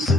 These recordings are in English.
So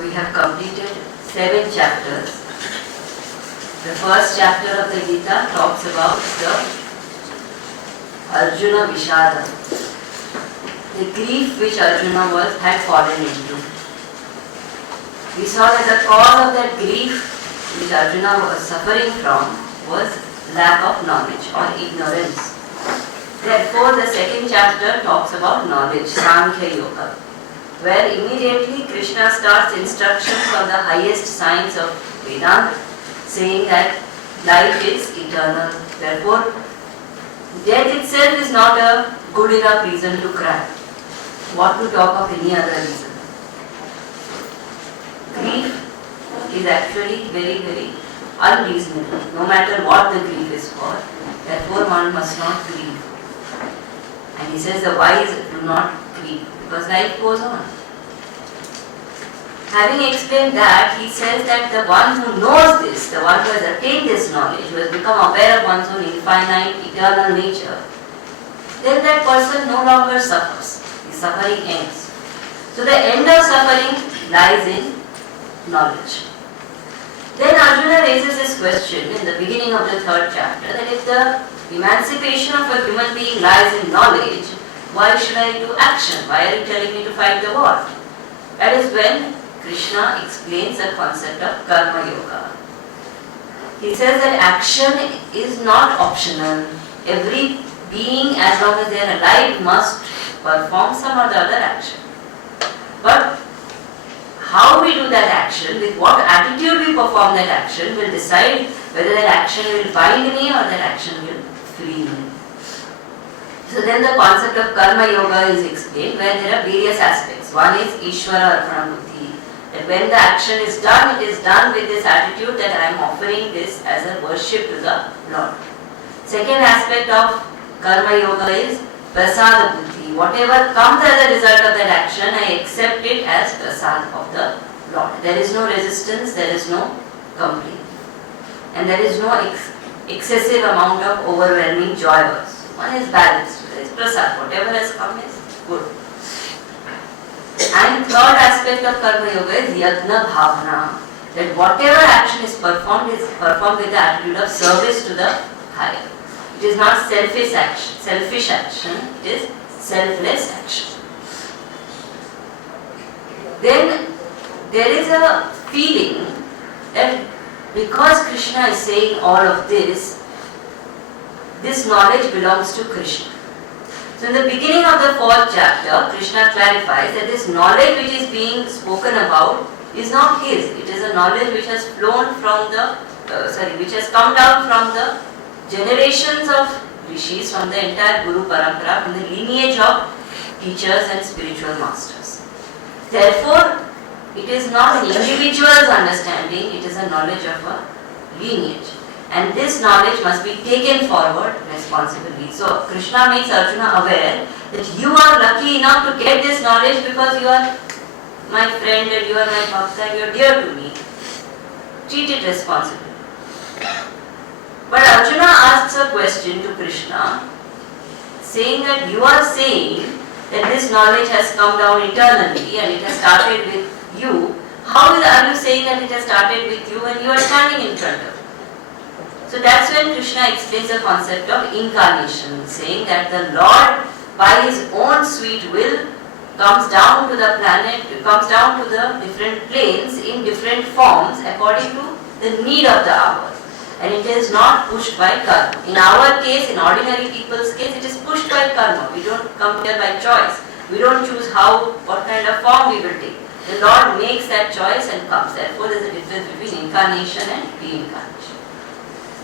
we have completed 7 chapters. The first chapter of the Gita talks about the Arjuna Vishada, the grief which Arjuna had fallen into. We saw that the cause of that grief which Arjuna was suffering from was lack of knowledge or ignorance. Therefore, the second chapter talks about knowledge, Sankhya Yoga, where immediately Krishna starts instructions on the highest science of Vedanta, saying that life is eternal. Therefore, death itself is not a good enough reason to cry. What to talk of any other reason? Grief is actually very, very unreasonable, no matter what the grief is for. Therefore, one must not grieve. And he says the wise do not grieve because life goes on. Having explained that, he says that the one who knows this, the one who has attained this knowledge, who has become aware of one's own infinite, eternal nature, then that person no longer suffers. The suffering ends. So the end of suffering lies in knowledge. Then Arjuna raises this question in the beginning of the 3rd chapter, that if the emancipation of a human being lies in knowledge, why should I do action? Why are you telling me to fight the war? That is when Krishna explains the concept of Karma Yoga. He says that action is not optional. Every being, as long as they are alive, must perform some or the other action. But how we do that action, with what attitude we perform that action, will decide whether that action will bind me or that action will free me. So then the concept of Karma Yoga is explained, where there are various aspects. One is Ishvara Arpana Buddhi, that when the action is done, it is done with this attitude that I am offering this as a worship to the Lord. Second aspect of Karma Yoga is Prasada Buddhi. Whatever comes as a result of that action, I accept it as Prasad of the Lord. There is no resistance, there is no complaint. And there is no excessive amount of overwhelming joy also. One is balanced, there is Prasad. Whatever has come is good. And third aspect of Karma Yoga is Yajna Bhavana, that whatever action is performed with the attitude of service to the higher. It is not selfish action, it is selfless action. Then there is a feeling that because Krishna is saying all of this, this knowledge belongs to Krishna. So in the beginning of the 4th chapter, Krishna clarifies that this knowledge which is being spoken about is not his. It is a knowledge which has flown from which has come down from the generations of rishis, from the entire Guru Parampara, from the lineage of teachers and spiritual masters. Therefore, it is not an individual's understanding, it is a knowledge of a lineage. And this knowledge must be taken forward responsibly. So, Krishna makes Arjuna aware that you are lucky enough to get this knowledge because you are my friend and you are my bhakta and you are dear to me. Treat it responsibly. But Arjuna asks a question to Krishna, saying that you are saying that this knowledge has come down internally and it has started with you. How are you saying that it has started with you when you are standing in front of it? So that's when Krishna explains the concept of incarnation, saying that the Lord, by his own sweet will, comes down to the planet, comes down to the different planes in different forms according to the need of the hour. And it is not pushed by karma. In our case, in ordinary people's case, it is pushed by karma. We don't come here by choice. We don't choose what kind of form we will take. The Lord makes that choice and comes. Therefore, there is a difference between incarnation and reincarnation.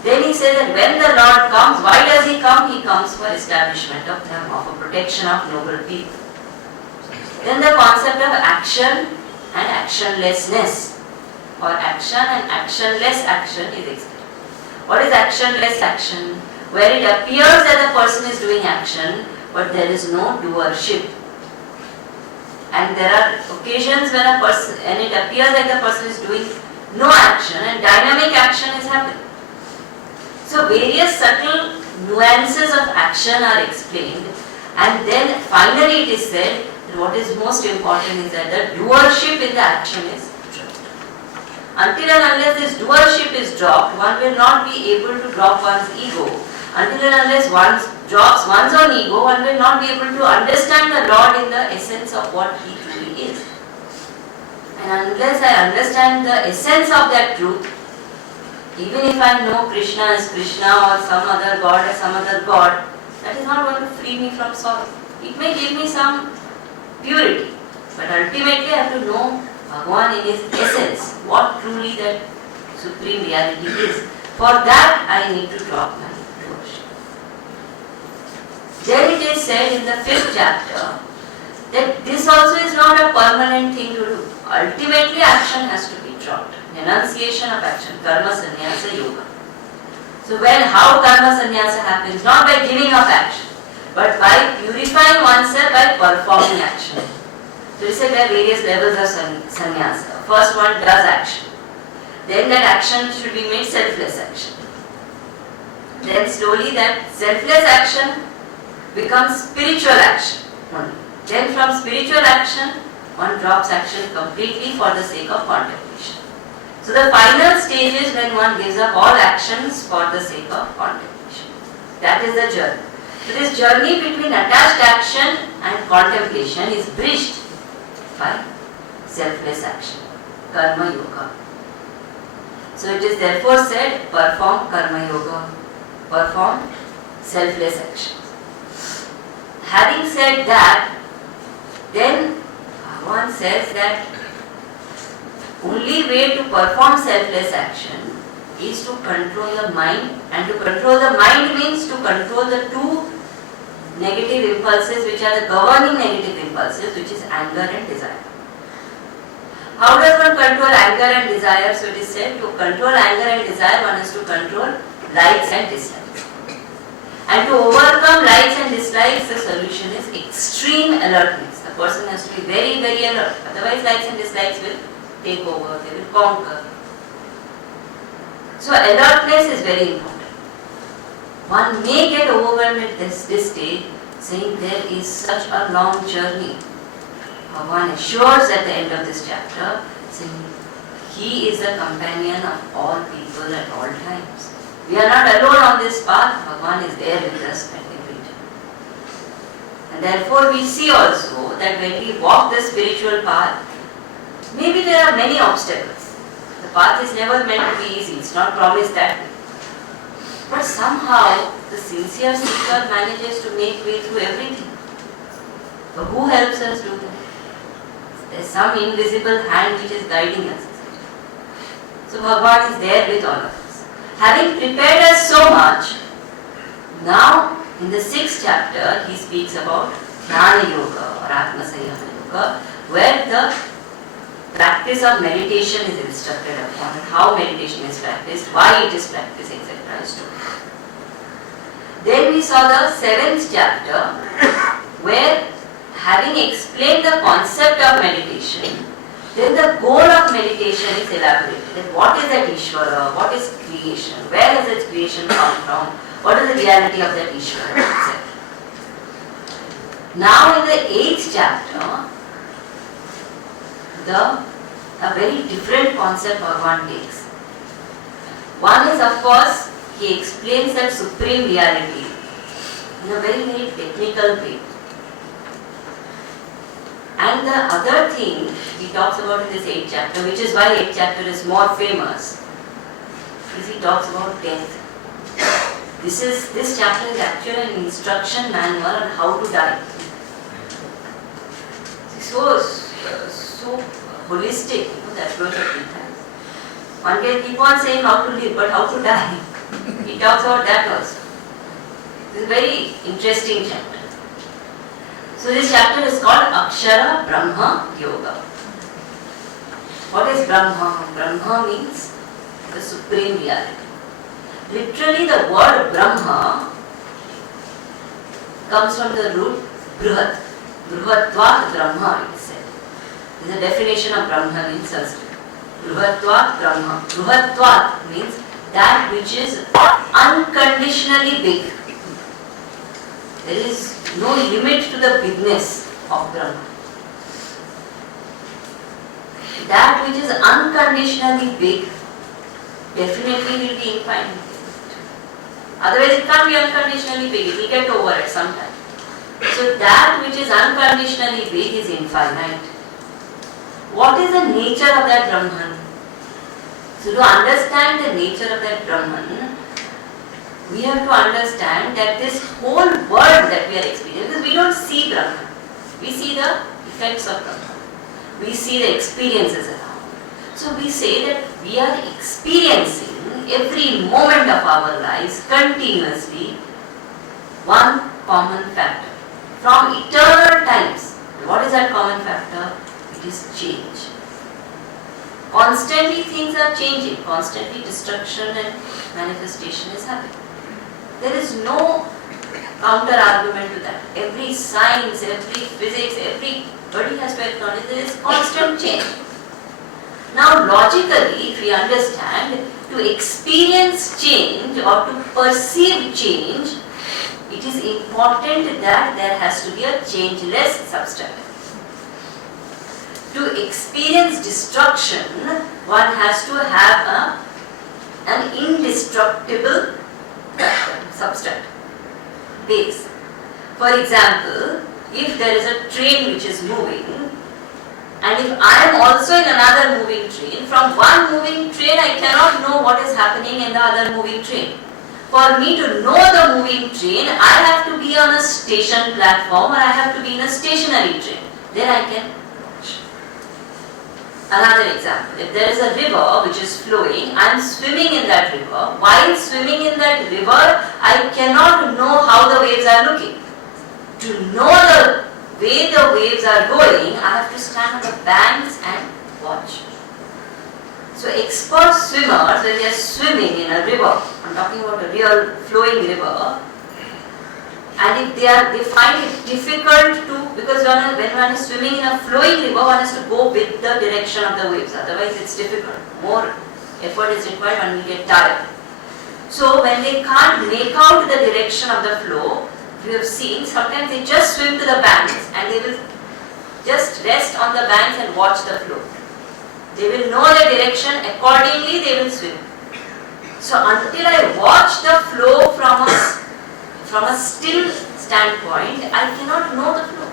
Then he says that when the Lord comes, why does he come? He comes for establishment of dharma, for protection of noble people. Then the concept of action and actionlessness, or action and actionless action is explained. What is actionless action? Where it appears that the person is doing action, but there is no doership. And there are occasions when it appears that the person is doing no action and dynamic action is happening. So various subtle nuances of action are explained, and then finally it is said that what is most important is that the doership in the action is dropped. Until and unless this doership is dropped, one will not be able to drop one's ego. Until and unless one drops one's own ego, one will not be able to understand the Lord in the essence of what he truly is. And unless I understand the essence of that truth, even if I know Krishna is Krishna or some other God as some other God, that is not going to free me from sorrow. It may give me some purity, but ultimately I have to know Bhagavan in his essence, what truly that supreme reality is. For that I need to drop my devotion. Then it is said in the 5th chapter that this also is not a permanent thing to do. Ultimately action has to be dropped. Enunciation of action, karma sannyasa yoga. So how karma sannyasa happens? Not by giving up action, but by purifying oneself by performing action. So we said there are various levels of sannyasa. First one does action. Then that action should be made selfless action. Then slowly that selfless action becomes spiritual action only. Then from spiritual action, one drops action completely for the sake of contemplation. So the final stage is when one gives up all actions for the sake of contemplation. That is the journey. So this journey between attached action and contemplation is bridged by selfless action, karma yoga. So it is therefore said, perform karma yoga, perform selfless actions. Having said that, then Bhagavan says that only way to perform selfless action is to control the mind, and to control the mind means to control the two negative impulses which are the governing negative impulses, which is anger and desire. How does one control anger and desire? So it is said to control anger and desire one has to control likes and dislikes. And to overcome likes and dislikes, the solution is extreme alertness. The person has to be very, very alert. Otherwise likes and dislikes will take over, they will conquer. So alertness is very important. One may get overwhelmed at this stage, saying there is such a long journey. Bhagavan assures at the end of this chapter, saying he is the companion of all people at all times. We are not alone on this path, Bhagavan is there with us at every time. And therefore we see also that when we walk the spiritual path, maybe there are many obstacles. The path is never meant to be easy, it's not promised that way. But somehow the sincere seeker manages to make way through everything. But who helps us do that? There is some invisible hand which is guiding us. So Bhagavan is there with all of us. Having prepared us so much, now in the 6th chapter he speaks about Jnana Yoga or Atma Samyama Yoga, where the practice of meditation is instructed upon, and how meditation is practiced, why it is practiced, etc. is told. Then we saw the 7th chapter, where having explained the concept of meditation, then the goal of meditation is elaborated. That what is that Ishvara? What is creation? Where has its creation come from? What is the reality of that Ishvara, etc. Now in the 8th chapter, a very different concept Bhagavan takes. One is, of course, he explains that supreme reality in a very, very technical way. And the other thing he talks about in this 8th chapter, which is why 8th chapter is more famous, is he talks about death. This chapter is actually an instruction manual on how to die. So holistic, that approach of Gita. One can keep on saying how to live, but how to die. He talks about that also. This is a very interesting chapter. So this chapter is called Akshara Brahma Yoga. What is Brahma? Brahma means the supreme reality. Literally the word Brahma comes from the root Bruhat. Bruhatvat Brahma, it is said. This is a definition of Brahma in Sanskrit. Bruhatvat Brahma. Bruhatvat means that which is unconditionally big. There is no limit to the bigness of Brahma. That which is unconditionally big definitely will be infinite. Otherwise it can't be unconditionally big, it will get over at some time. So that which is unconditionally big is infinite. What is the nature of that Brahman? So to understand the nature of that Brahman, we have to understand that this whole world that we are experiencing, because we don't see Brahman, we see the effects of Brahman, we see the experiences around. So we say that we are experiencing every moment of our lives continuously one common factor from eternal times. What is that common factor? It is change. Constantly things are changing, constantly destruction and manifestation is happening. There is no counter argument to that. Every science, every physics, everybody has to acknowledge there is constant change. Now logically, if we understand, to experience change or to perceive change, it is important that there has to be a changeless substance. To experience destruction, one has to have an indestructible substance, base. For example, if there is a train which is moving, and if I am also in another moving train, from one moving train I cannot know what is happening in the other moving train. For me to know the moving train, I have to be on a station platform or I have to be in a stationary train. Then I can watch. Another example, if there is a river which is flowing, I am swimming in that river. While swimming in that river, I cannot know how the waves are looking. To know the way the waves are going, I have to stand on the banks and watch. So expert swimmers, when they are swimming in a river, I'm talking about a real flowing river, and if they find it difficult to, because when one is swimming in a flowing river, one has to go with the direction of the waves, otherwise it's difficult. More effort is required, one will get tired. So when they can't make out the direction of the flow, you have seen, sometimes they just swim to the banks and they will just rest on the banks and watch the flow. They will know the direction, accordingly they will swim. So until I watch the flow from a still standpoint, I cannot know the flow.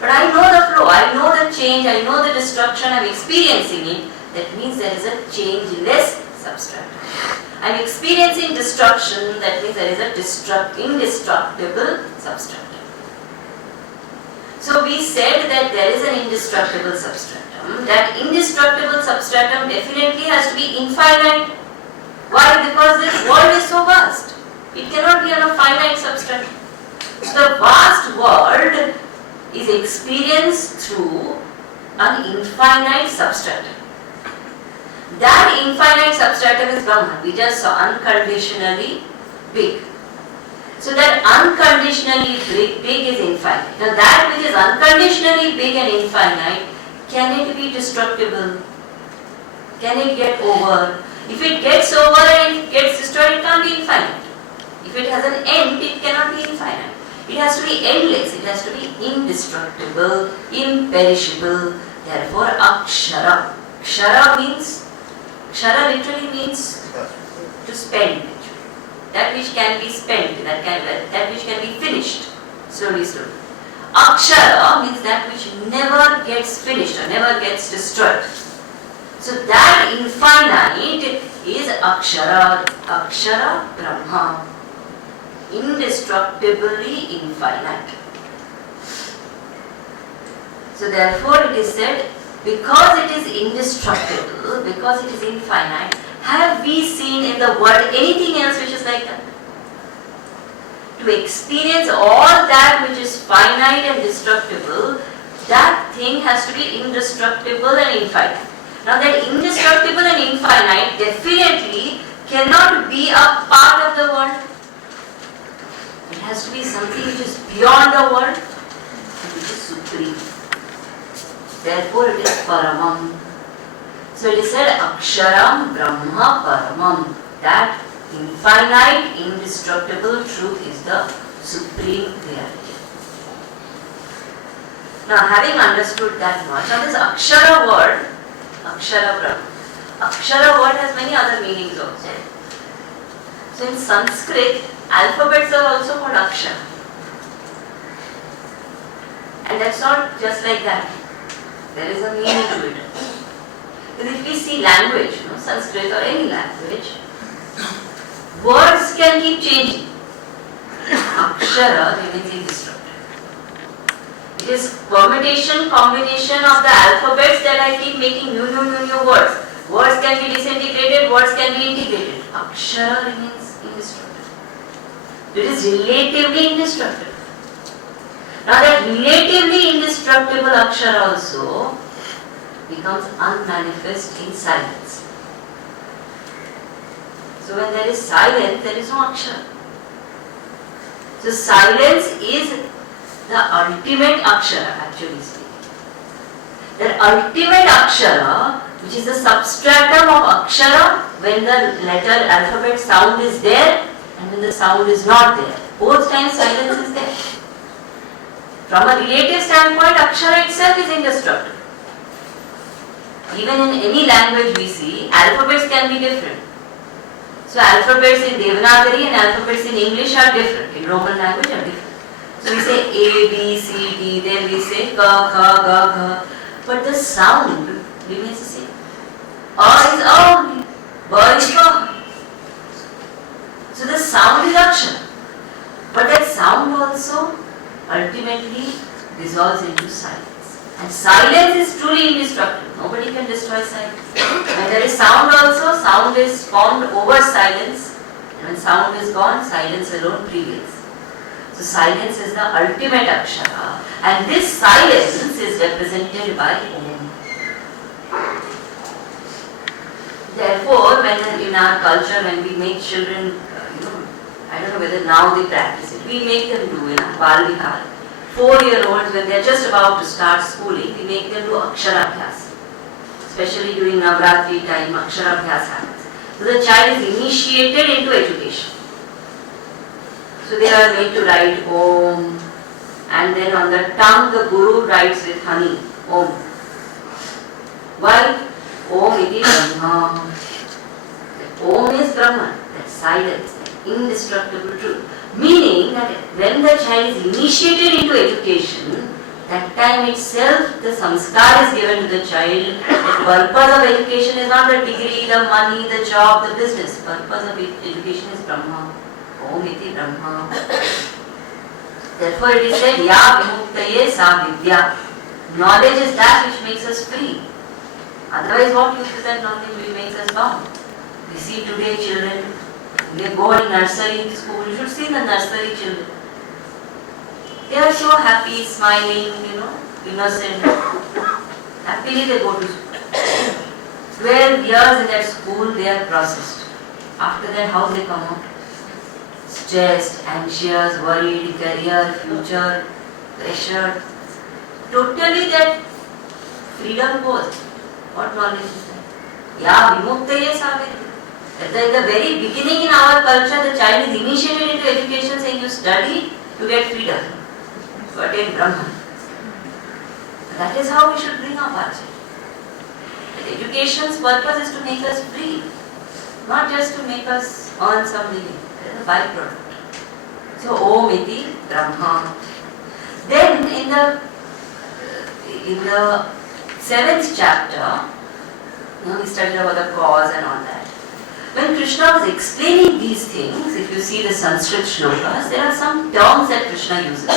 But I know the flow, I know the change, I know the destruction, I am experiencing it. That means there is a changeless substance. I am experiencing destruction, that means there is a indestructible substance. So we said that there is an indestructible substratum. That indestructible substratum definitely has to be infinite. Why? Because this world is so vast. It cannot be on a finite substratum. So the vast world is experienced through an infinite substratum. That infinite substratum is Brahman. We just saw unconditionally big. So that unconditionally big is infinite. Now that which is unconditionally big and infinite, can it be destructible? Can it get over? If it gets over and it gets destroyed, it can't be infinite. If it has an end, it cannot be infinite. It has to be endless. It has to be indestructible, imperishable. Therefore, Akshara. Kshara literally means to spend. That which can be spent, that which can be finished slowly. Akshara means that which never gets finished or never gets destroyed. So that infinite is Akshara, Akshara Brahma, indestructibly infinite. So therefore it is said, because it is indestructible, because it is infinite, have we seen in the world anything else which is like that? To experience all that which is finite and destructible, that thing has to be indestructible and infinite. Now that indestructible and infinite definitely cannot be a part of the world. It has to be something which is beyond the world, which is supreme. Therefore it is Paramam. So it is said Aksharam Brahma Paramam. That infinite, indestructible truth is the supreme reality. Now having understood that much, now this Akshara word, Akshara Brahma, Akshara word has many other meanings also. So in Sanskrit, alphabets are also called Akshara. And that's not just like that. There is a meaning to it. Because if we see language, Sanskrit or any language, words can keep changing. Akshara remains indestructible. It is permutation, combination of the alphabets that I keep making new words. Words can be disintegrated, words can be integrated. Akshara remains indestructible. It is relatively indestructible. Now that relatively indestructible Akshara also becomes unmanifest in silence. So when there is silence, there is no Akshara. So silence is the ultimate Akshara, actually speaking. The ultimate Akshara, which is the substratum of Akshara, when the letter, alphabet, sound is there and when the sound is not there. Both times silence is there. From a relative standpoint, Akshara itself is indestructible. Even in any language we see, alphabets can be different. So alphabets in Devanagari and alphabets in English are different. In Roman language are different. So we say A, B, C, D, then we say Ka, Kha, Ga, Gha. But the sound remains the same. A is A, Ba is Ba. So the sound is Akshara. But that sound also ultimately dissolves into silence. And silence is truly indestructible. Nobody can destroy silence. When there is sound also, sound is formed over silence. And when sound is gone, silence alone prevails. So silence is the ultimate Akshara. And this silence is represented by Om. Therefore, when in our culture, when we make children, I don't know whether now they practice it, we make them do in our Bal Vihar. 4-year-olds, when they are just about to start schooling, we make them do Akshara Abhyas. Especially during Navratri time, Akshara Abhyas happens. So the child is initiated into education. So they are made to write Om, and then on the tongue the Guru writes with honey, Om. Why? Om iti Brahma. Om is Brahman, that silence, that indestructible truth. Meaning that when the child is initiated into education, that time itself the samskar is given to the child. The purpose of education is not the degree, the money, the job, the business. The purpose of education is Brahma. Om iti Brahma. Therefore it is said, Ya vimuktaye sa vidya. Knowledge is that which makes us free. Otherwise, what use is that knowledge which makes us bound? We see today children, they go in nursery school, you should see the nursery children. They are so happy, smiling, innocent. Happily they go to school. 12 years in that school they are processed. After that, how they come out? Stressed, anxious, worried, career, future, pressure. Totally that freedom goes. What knowledge is that? Ya vimuktaye savidya. At the very beginning in our culture, the child is initiated into education saying you study to get freedom, to attain Brahman. That is how we should bring up our children. Education's purpose is to make us free, not just to make us earn some living. That is a byproduct. So, Om iti Brahma. Then in the 7th chapter, we studied about the cause and all that. When Krishna was explaining these things, if you see the Sanskrit shlokas, there are some terms that Krishna uses.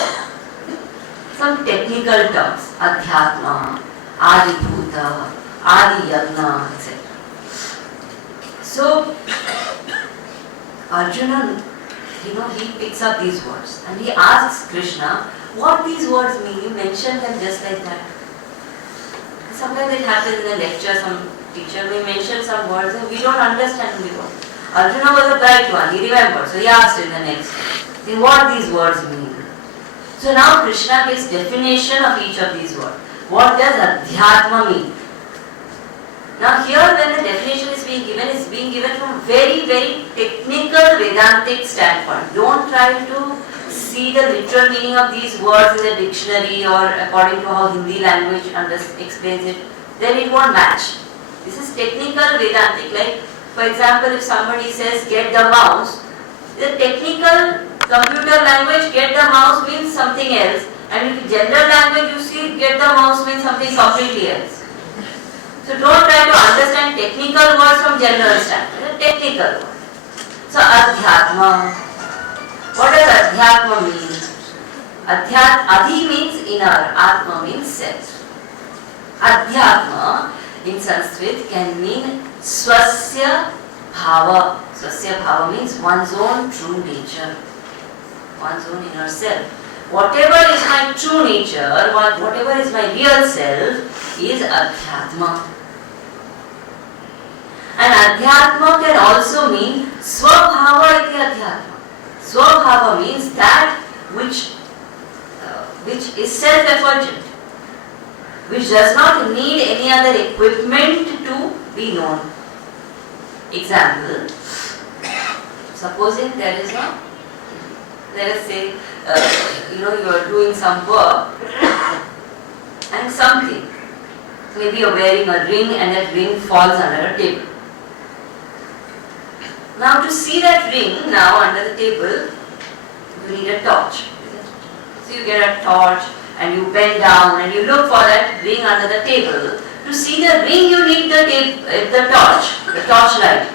Some technical terms, Adhyatma, Adibhuta, Adiyagna, etc. So, Arjuna, he picks up these words and he asks Krishna, what these words mean? You mention them just like that. Sometimes it happens in a lecture, some teacher may mention some words and we don't understand before. Arjuna was a bright one, he remembered, so he asked in the next, what these words mean. So now Krishna gives definition of each of these words. What does Adhyatma mean? Now here when the definition is being given, it's being given from very, very technical Vedantic standpoint. Don't try to see the literal meaning of these words in the dictionary or according to how Hindi language explains it. Then it won't match. This is technical Vedantic. Like, for example, if somebody says, get the mouse, the technical computer language, get the mouse means something else. And in general language, you see, get the mouse means something completely else. So don't try to understand technical words from general standpoint. The technical word. So Adhyatma. What does Adhyatma mean? Adi means inner, Atma means self. Adhyatma in Sanskrit can mean Swasya Bhava. Swasya Bhava means one's own true nature, one's own inner self. Whatever is my true nature, whatever is my real self is Adhyatma. And Adhyatma can also mean Swabhava iti Adhyatma. Swabhava means that which is self-effulgent, which does not need any other equipment to be known. Example, supposing there is a, let us say, you are doing some work and something, maybe you are wearing a ring and that ring falls under a table. Now to see that ring now under the table, you need a torch. So you get a torch and you bend down and you look for that ring under the table. To see the ring you need the torchlight.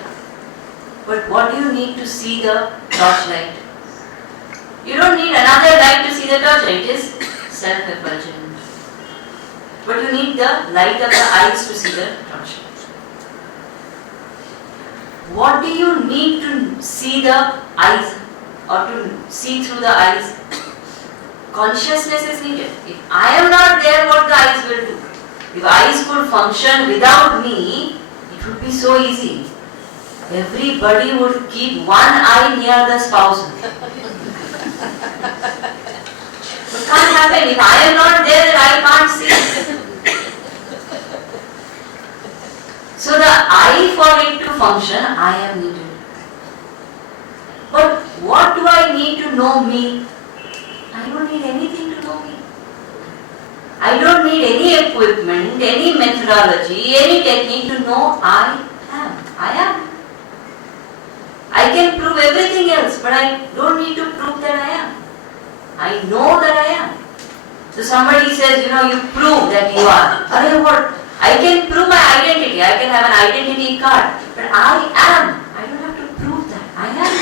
But what do you need to see the torchlight? You don't need another light to see the torchlight. It is self-effulgent. But you need the light of the eyes to see the torchlight. What do you need to see the eyes or to see through the eyes? Consciousness is needed. If I am not there, what the eyes will do? If eyes could function without me, it would be so easy. Everybody would keep one eye near the spouse. It can't happen. If I am not there, then I can't see. So the eye, for it to function, I am needed. But what do I need to know me? I don't need anything to know me. I don't need any equipment, any methodology, any technique to know I am. I am. I can prove everything else, but I don't need to prove that I am. I know that I am. So somebody says, you prove that you are. What? I can prove my identity. I can have an identity card. But I am. I don't have to prove that. I am.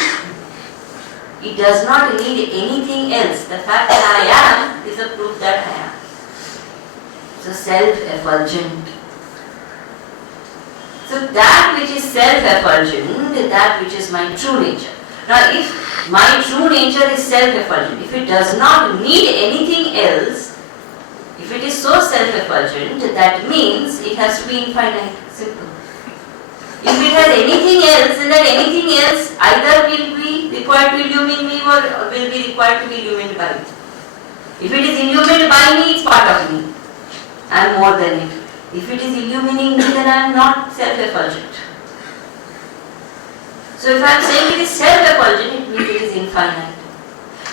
It does not need anything else. The fact that I am is a proof that I am. So self-effulgent. So that which is self-effulgent is that which is my true nature. Now if my true nature is self-effulgent, if it does not need anything else, if it is so self-effulgent, that means it has to be infinite. Simple. If it has anything else, then that anything else either will be required to illumine me or will be required to be illumined by me. If it is illumined by me, it's part of me. I am more than it. If it is illumining me, then I am not self-effulgent. So if I am saying it is self-effulgent, it means it is infinite.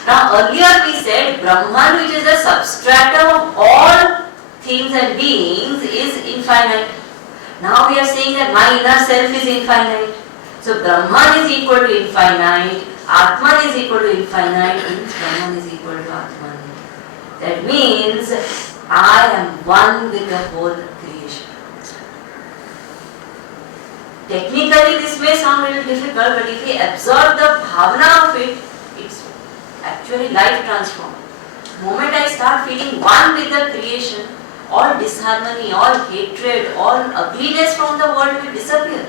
Now earlier we said Brahman, which is the substratum of all things and beings, is infinite. Now we are saying that my inner self is infinite. So Brahman is equal to infinite, Atman is equal to infinite, means Brahman is equal to Atman. That means I am one with the whole creation. Technically this may sound a little difficult, but if we absorb the bhavana of it, it's actually life transforming. The moment I start feeling one with the creation, all disharmony, all hatred, all ugliness from the world will disappear.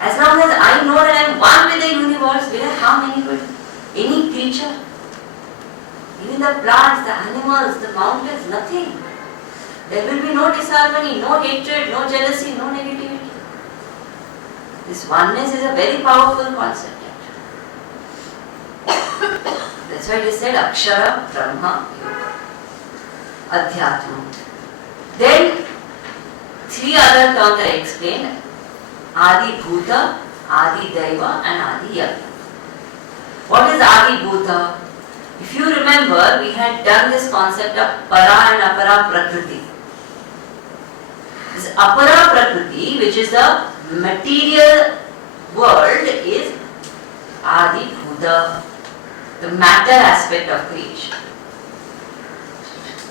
As long as I know that I am one with the universe, will I harm anybody? Any creature? Even the plants, the animals, the mountains, nothing. There will be no disharmony, no hatred, no jealousy, no negativity. This oneness is a very powerful concept. That's why it is said Akshara, Brahma, Yoga, Adhyatma. Then three other terms I explained: Adi Bhuta, Adi Daiva and Adi Yagna. What is Adi Bhuta? If you remember, we had done this concept of Para and Apara Prakriti. This Apara Prakriti, which is the material world, is Adi Bhuta, the matter aspect of creation.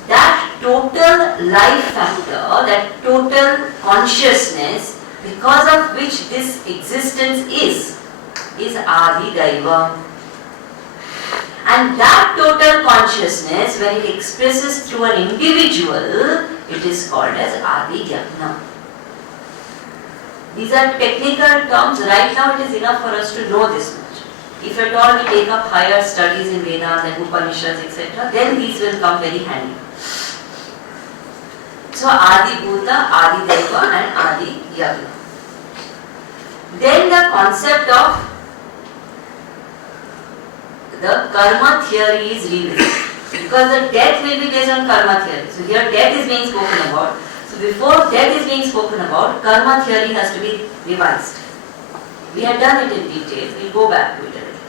That total life factor, that total consciousness, because of which this existence is Adi Daiva. And that total consciousness, when it expresses through an individual, it is called as Adi Yagna. These are technical terms. Right now it is enough for us to know this much. If at all we take up higher studies in Vedas and Upanishads, etc., then these will come very handy. So Adi Bhuta, Adi Daiva and Adi Yagna. Then the concept of the karma theory is revisited, because the death will be based on karma theory. So here death is being spoken about. So before death is being spoken about, karma theory has to be revised. We have done it in detail. We'll go back to it a little.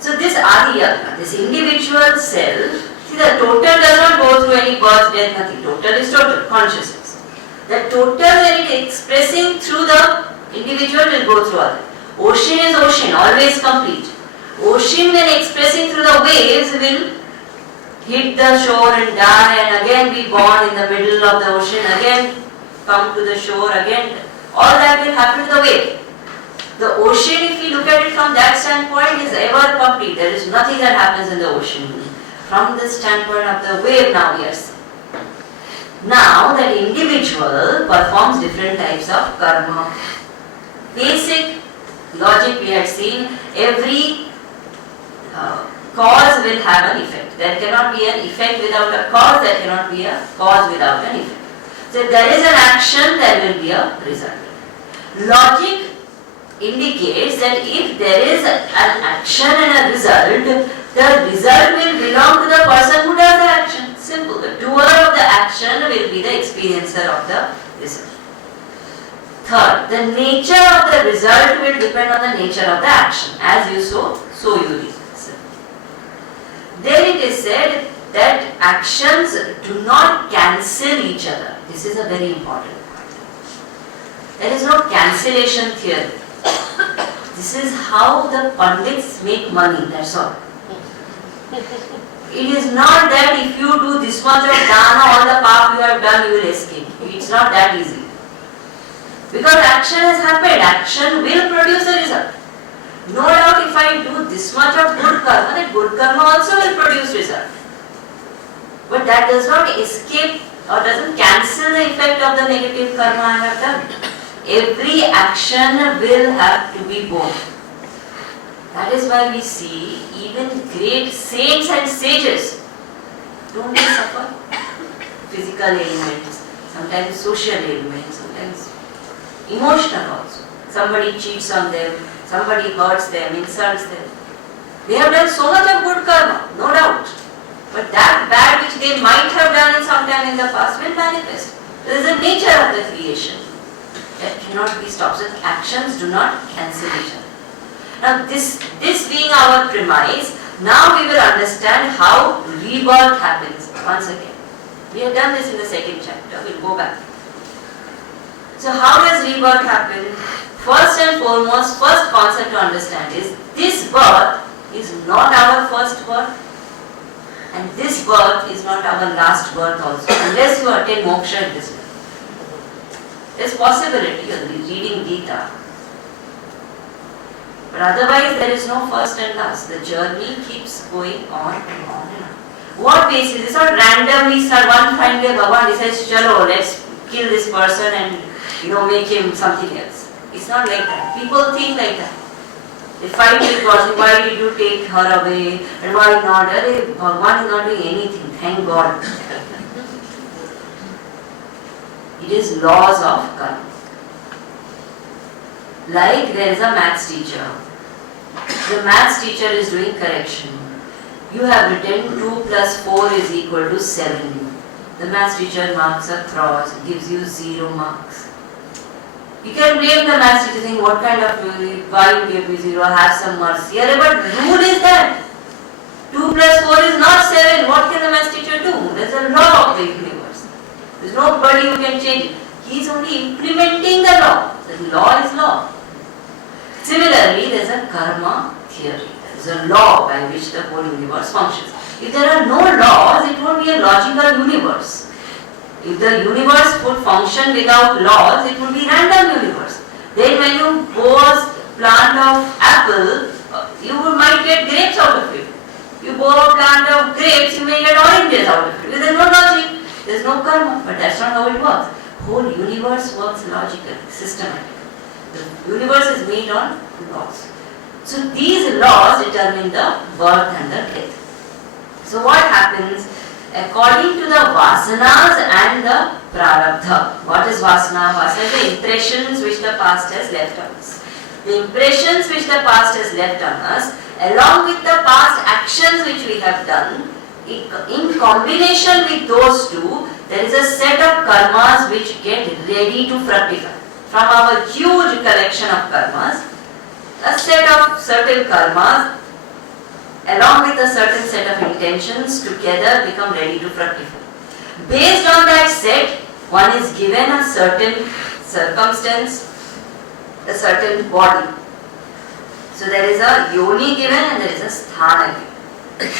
So this Adi Yagna, this individual self, see, the total does not go through any birth, death, nothing. Total is total, consciousness. The total, when it is expressing through the individual, will go through other. Ocean is ocean, always complete. Ocean, when expressing through the waves, will hit the shore and die and again be born in the middle of the ocean, again come to the shore, again. All that will happen to the wave. The ocean, if we look at it from that standpoint, is ever complete. There is nothing that happens in the ocean. From the standpoint of the wave, now we are seeing. Now, that individual performs different types of karma. Basic logic we had seen, every cause will have an effect. There cannot be an effect without a cause, there cannot be a cause without an effect. So if there is an action, there will be a result. Logic indicates that if there is an action and a result, the result will belong to the person who does the action. Simple. The doer of the action will be the experiencer of the result. Third, the nature of the result will depend on the nature of the action. As you sow, so you reap. Then it is said that actions do not cancel each other. This is a very important point. There is no cancellation theory. This is how the Pandits make money, that's all. It is not that if you do this much of dana, all the path you have done, you will escape. It's not that easy. Because action has happened. Action will produce a result. No doubt if I do this much of good karma, that good karma also will produce result. But that does not escape or doesn't cancel the effect of the negative karma I have done. Every action will have to be borne. That is why we see even great saints and sages, don't they suffer? Physical ailments, sometimes social ailments, sometimes emotional also. Somebody cheats on them, somebody hurts them, insults them. They have done so much of good karma, no doubt. But that bad which they might have done in some time in the past will manifest. There is a nature of the creation that cannot be stopped. So actions do not cancel each other. Now this being our premise, now we will understand how rebirth happens once again. We have done this in the second chapter, we'll go back. So how does rebirth happen? First and foremost, first concept to understand is this birth is not our first birth and this birth is not our last birth also, unless you attain moksha in this birth. There is possibility of reading Gita. But otherwise there is no first and last. The journey keeps going on and on and on. What basis? It's not randomly start one fine day Bhagavan decides, chalo, let's kill this person and make him something else. It's not like that. People think like that. They fight with God, why did you take her away and why not? Bhagavan is not doing anything, thank God. It is laws of karma. Like there is a maths teacher. The maths teacher is doing correction. You have written 2 plus 4 is equal to 7. The maths teacher marks a cross, gives you 0 marks. You can blame the maths teacher saying, what kind of why you gave me 0, have some mercy. But rule is that 2 plus 4 is not 7. What can the maths teacher do? There is a law of the universe. There is nobody who can change it. He is only implementing the law. The law is law. Similarly, there is a karma theory. There is a law by which the whole universe functions. If there are no laws, it won't be a logical universe. If the universe would function without laws, it would be random universe. Then when you plant of apple, you might get grapes out of it. You grow a plant of grapes, you may get oranges out of it. There is no logic, there is no karma, but that's not how it works. Whole universe works logically, systematically. The universe is made on laws. So these laws determine the birth and the death. So what happens? According to the vasanas and the prarabdha. What is vasana? Vasana is the impressions which the past has left on us. The impressions which the past has left on us, along with the past actions which we have done, in combination with those two, there is a set of karmas which get ready to fructify. From our huge collection of karmas, a set of certain karmas along with a certain set of intentions together become ready to fructify. Based on that set, one is given a certain circumstance, a certain body. So there is a yoni given and there is a sthana given.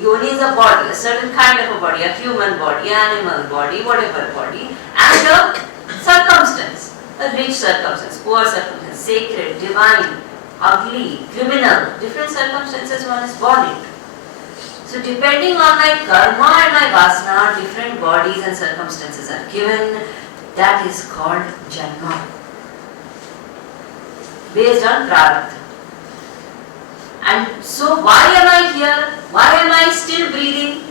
Yoni is a body, a certain kind of a body, a human body, animal body, whatever body, and a circumstance, a rich circumstance, poor circumstance, sacred, divine, ugly, criminal, different circumstances one is born into. So depending on my karma and my vasana, different bodies and circumstances are given. That is called janma. Based on prarabdha. And so why am I here? Why am I still breathing?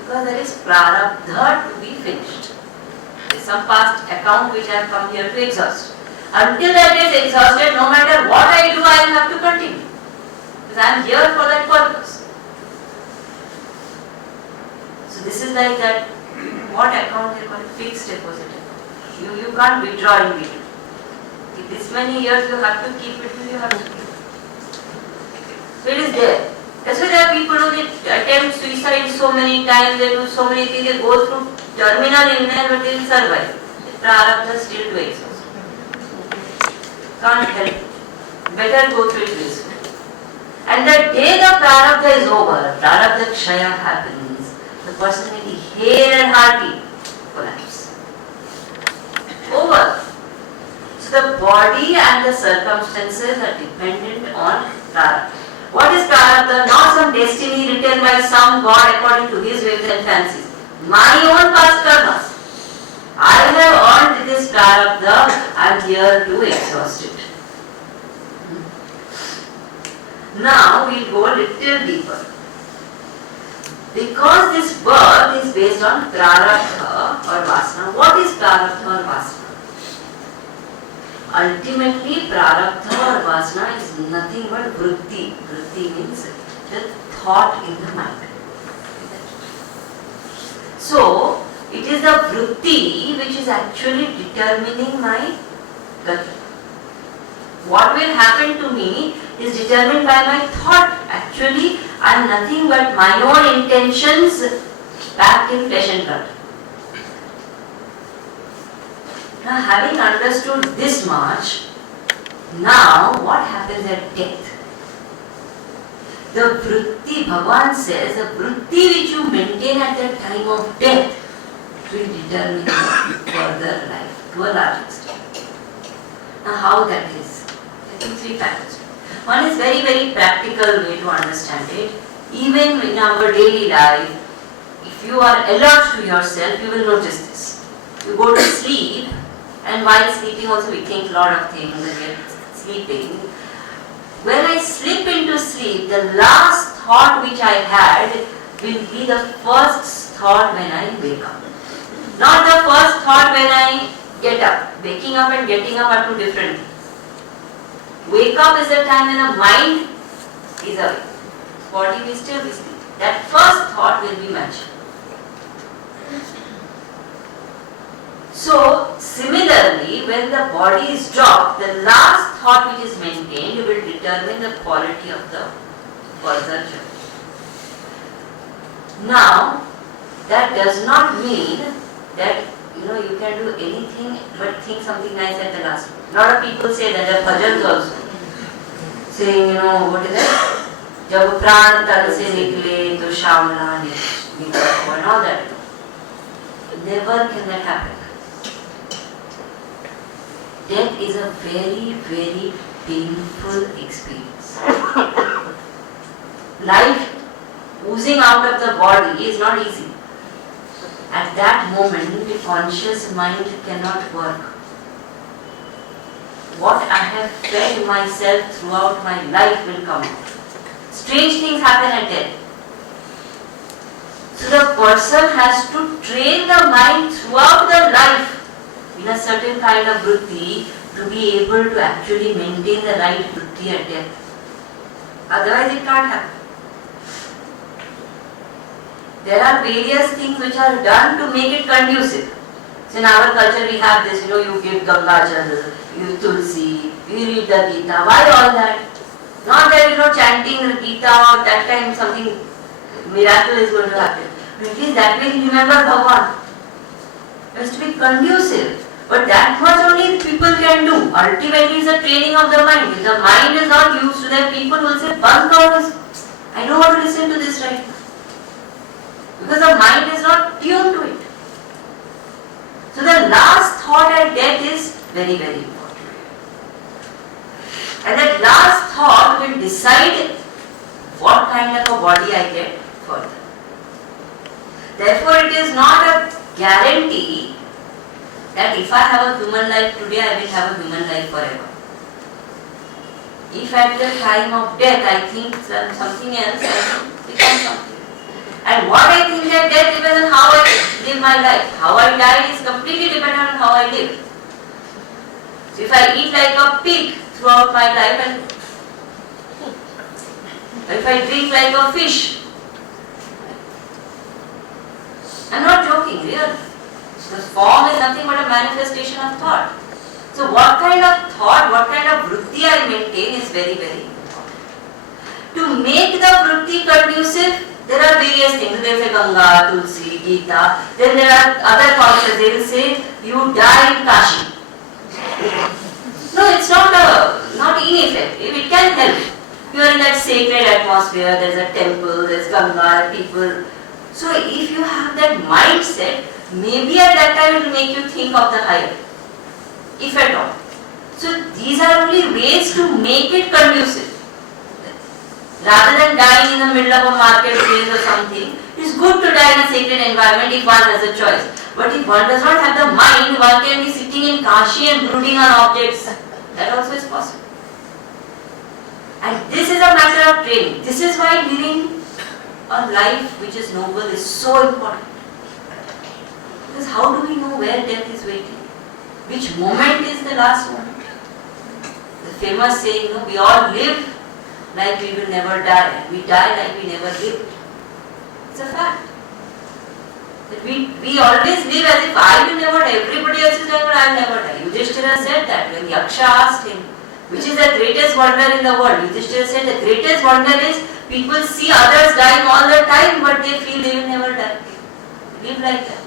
Because there is prarabdha to be finished. There is some past account which I have come here to exhaust. Until that is exhausted, no matter what I do, I will have to continue. Because I am here for that purpose. So this is like that, what account they call it? Fixed deposit account. You can't withdraw in between. If this many years you have to keep it, you have to keep it. So it is there. That's why there are people who attempt suicide so many times, they do so many things, they go through terminal illness but they will survive. The prarabdha still to exhaust. Can't help it. Better go through it this way. And the day the prarabdha is over, prarabdha kshaya happens, the person will be hale and hearty, collapse. Over. So the body and the circumstances are dependent on prarabdha. What is prarabdha? Not some destiny written by some god according to his whims and fancies. My own past karmas. I have earned this prarabdha, I am here to exhaust it. Now we will go a little deeper. Because this birth is based on prarabdha or vasana. What is prarabdha or vasana? Ultimately, prarabdha or vasana is nothing but vritti. Vritti means the thought in the mind. So, it is the vritti which is actually determining my gati. What will happen to me is determined by my thought. Actually, I am nothing but my own intentions packed in flesh and blood. Now, having understood this much, now what happens at death? The vritti, Bhagavan says, the vritti which you maintain at the time of death will determine further life to a large extent. Now, how that is? I think three factors. One is very, very practical way to understand it. Even in our daily life, if you are alert to yourself, you will notice this. You go to sleep, and while sleeping also we think a lot of things and get sleeping. When I slip into sleep, the last thought which I had will be the first thought when I wake up. Not the first thought when I get up. Waking up and getting up are two different things. Wake up is the time when the mind is awake. Body will still be sleeping. That first thought will be mentioned. So, similarly, when the body is dropped, the last thought which is maintained will determine the quality of the further journey. Now, that does not mean that you can do anything but think something nice at the last. A lot of people say that, the bhajans also. Saying, what is it? जब प्राण तन से निकले तो श्यामला निकले and all that. Never can that happen. Death is a very, very painful experience. Life oozing out of the body is not easy. At that moment, the conscious mind cannot work. What I have fed myself throughout my life will come out. Strange things happen at death. So the person has to train the mind throughout the life in a certain kind of vritti to be able to actually maintain the right vritti at death. Otherwise it can't happen. There are various things which are done to make it conducive. So in our culture we have this, you give Ganga Jal, you Tulsi, you read the Gita. Why all that? Not that chanting the Gita or that time something miracle is going to happen. But at least that way you remember Bhagavan. It has to be conducive. But that much only people can do. Ultimately it's a training of the mind. If the mind is not used to that, people will say, bunk out this. I don't want to listen to this right now. Because the mind is not tuned to it. So the last thought at death is very, very important. And that last thought will decide what kind of a body I get further. Therefore, it is not a guarantee that if I have a human life today, I will have a human life forever. If at the time of death I think something else, I will become something. And what I think at death depends on how I live my life. How I die is completely dependent on how I live. So if I eat like a pig throughout my life, and if I drink like a fish, I'm not joking, really. The form is nothing but a manifestation of thought. So what kind of thought, what kind of vritti I maintain is very, very important. To make the vritti conducive, there are various things. They say Ganga, Tulsi, Gita. Then there are other concepts. They will say you die in Kashi. No, it's not ineffective. It can help. You are in that sacred atmosphere. There is a temple. There is Ganga. People. So if you have that mindset, maybe at that time it will make you think of the higher, if at all. So these are only ways to make it conducive. Rather than dying in the middle of a marketplace or something, it's good to die in a sacred environment if one has a choice. But if one does not have the mind, one can be sitting in Kashi and brooding on objects. That also is possible. And this is a matter of training. This is why living a life which is noble is so important. Because how do we know where death is waiting? Which moment is the last moment? The famous saying, we all live like we will never die. We die like we never lived. It's a fact. That we always live as if I will never die. Everybody else is dying, but I will never die. Yudhishthira said that when Yaksha asked him, which is the greatest wonder in the world? Yudhishthira said the greatest wonder is people see others dying all the time, but they feel they will never die. Live like that.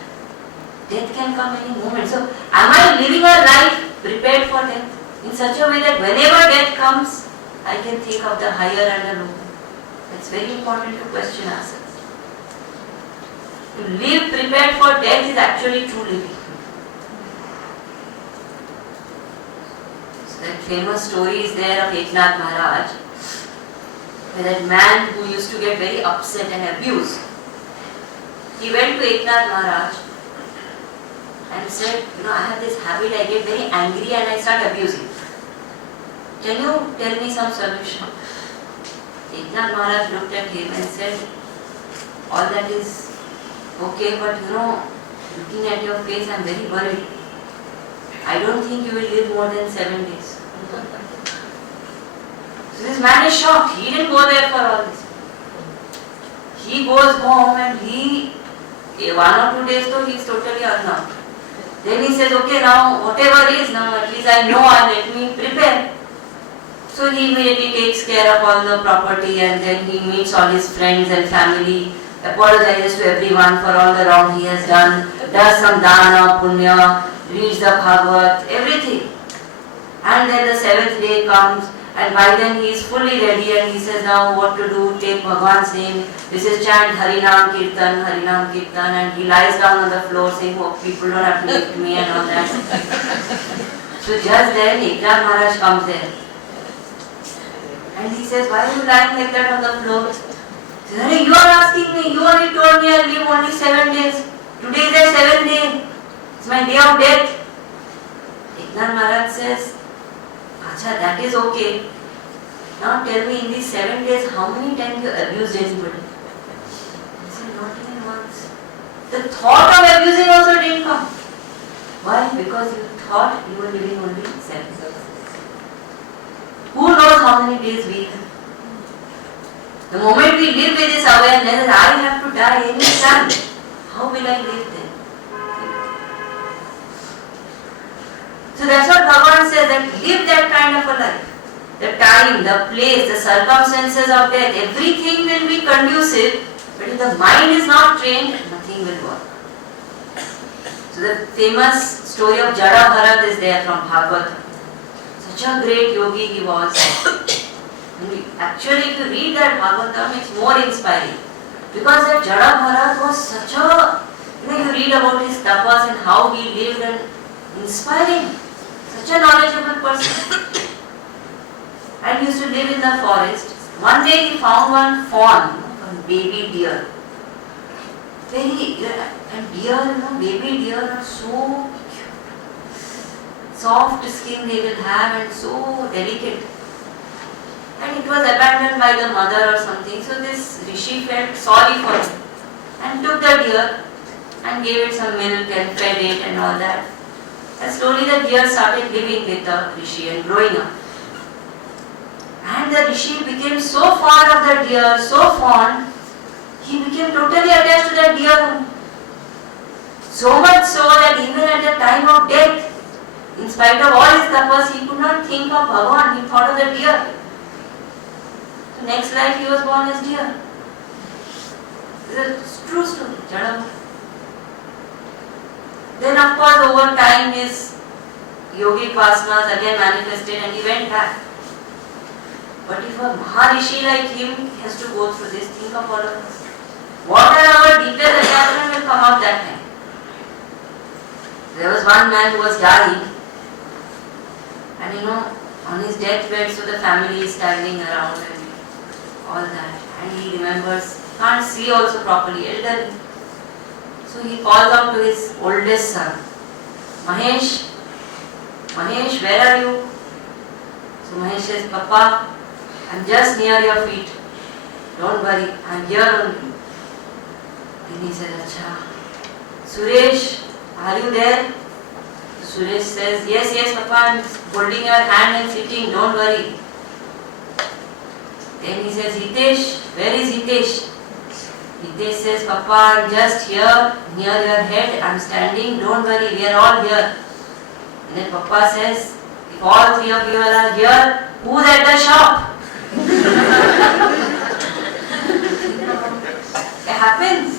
Death can come any moment. So, am I living a life prepared for death in such a way that whenever death comes, I can think of the higher and the lower? It's very important to question ourselves. To live prepared for death is actually true living. So that famous story is there of Eknath Maharaj, where that man who used to get very upset and abused, he went to Eknath Maharaj and said, I have this habit, I get very angry and I start abusing. Can you tell me some solution? Eknath Maharaj looked at him and said, all that is okay, but looking at your face, I am very worried. I don't think you will live more than 7 days. So this man is shocked. He didn't go there for all this. He goes home and 1 or 2 days though he is totally unnerved. Then he says, okay, now whatever is, now at least I know and let me prepare. So he immediately takes care of all the property and then he meets all his friends and family, apologizes to everyone for all the wrong he has done, does some dana, punya, reads the Bhagavad, everything. And then the 7th day comes and by then he is fully ready and he says now what to do, take Bhagwan's name, this is chant Harinam Kirtan, and he lies down on the floor saying, oh, people don't have to lift me and all that. So just then Eknath Maharaj comes there. And he says, why are you lying like that on the floor? He says, you are asking me, you only told me I'll live only 7 days. Today is the 7th day. It's my day of death. Eknath Maharaj says, Acha, that is okay. Now tell me, in these 7 days, how many times you abused anybody? He said, not even once. The thought of abusing also didn't come. Why? Because you thought you were living only 7 days. Who knows how many days we have? The moment we live with this awareness that I have to die any time, how will I live then? So that's what Bhagavan says, that live that kind of a life. The time, the place, the circumstances of death, everything will be conducive, but if the mind is not trained, nothing will work. So the famous story of Jada Bharat is there from Bhagavatam. Such a great yogi he was. Actually, if you read that Bhagavatam, it's more inspiring. Because that Jada Bharat was such a, you read about his tapas and how he lived and inspiring. Such a knowledgeable person. And he used to live in the forest. One day he found one fawn, one baby deer. And baby deer are so soft skin they will have and so delicate. And it was abandoned by the mother or something. So this Rishi felt sorry for it and took the deer and gave it some milk and fed it and all that. And slowly the deer started living with the Rishi and growing up. And the Rishi became so fond of the deer, so fond, he became totally attached to the deer. So much so that even at the time of death, in spite of all his tapas, he could not think of Bhagavan, he thought of the deer. So next life he was born as deer. This is a true story, Jada. Then of course over time his yogic vasanas again manifested and he went back. But if a Maharishi like him has to go through this, think of all of us. What are our deepest attachment will come out that time. There was one man who was dying and deathbed, so the family is standing around and all that. And he remembers, can't see also properly, elderly. So he calls out to his oldest son, Mahesh, Mahesh, where are you? So Mahesh says, Papa, I'm just near your feet. Don't worry, I'm here only. Then he says, Acha. Suresh, are you there? Suresh says, yes, Papa, I'm holding your hand and sitting, don't worry. Then he says, Hitesh, where is Hitesh? Hitesh says, Papa, I'm just here, near your head, I'm standing, don't worry, we are all here. And then Papa says, if all three of you are here, who's at the shop? It happens.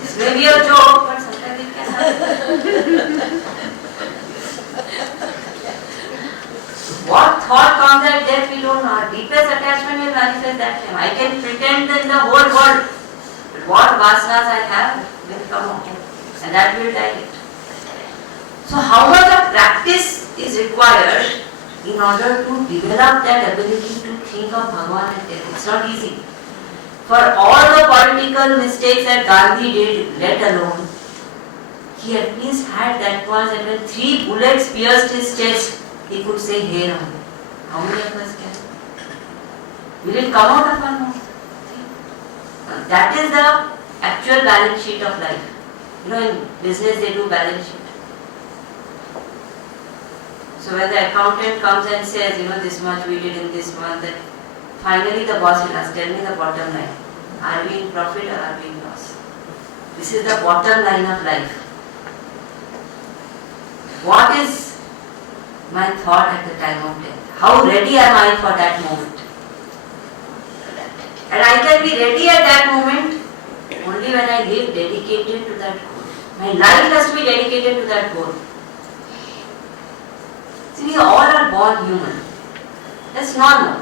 This may be a joke, but sometimes it can happen. What thought comes at death, we don't know. Our deepest attachment will manifest that time. I can pretend in the whole world, but what vasanas I have will come out, and that will dilate. So how much of practice is required in order to develop that ability to think of Bhagavan at death? It's not easy. For all the political mistakes that Gandhi did, let alone, he at least had that one that when 3 bullets pierced his chest, he could say, Hey Ram. How many of us can? Will it come out of our mouth? That is the actual balance sheet of life. You know, in business they do balance sheet. So when the accountant comes and says, this much we did in this month, then finally the boss will ask, tell me the bottom line. Are we in profit or are we in loss? This is the bottom line of life. What is my thought at the time of death? How ready am I for that moment? And I can be ready at that moment only when I live dedicated to that goal. My life has to be dedicated to that goal. See, we all are born human. That's normal.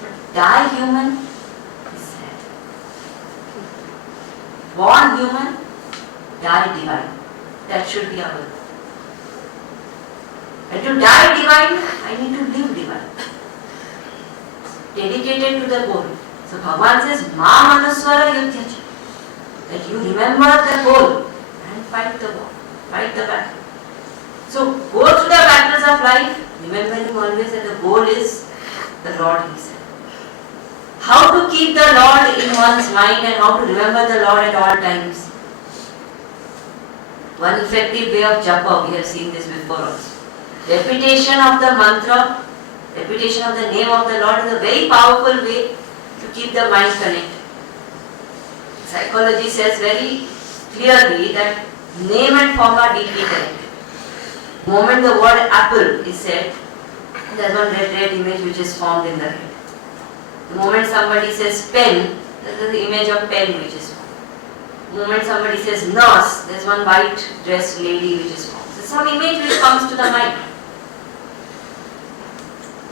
But die human is sad. Born human, die divine. That should be our goal. And to die divine, I need to live divine. Dedicated to the goal. So Bhagavan says, Ma Manuswara Yudhyacha. That you remember the goal and fight the war, fight the battle. So go through the battles of life, remembering always that the goal is the Lord Himself. How to keep the Lord in one's mind and how to remember the Lord at all times. One effective way of japa, we have seen this before also. Repetition of the mantra, repetition of the name of the Lord is a very powerful way to keep the mind connected. Psychology says very clearly that name and form are deeply connected. The moment the word apple is said, there is one red image which is formed in the head. The moment somebody says pen, there is the image of pen which is formed. The moment somebody says nurse, there is one white dressed lady which is formed. So some image which comes to the mind.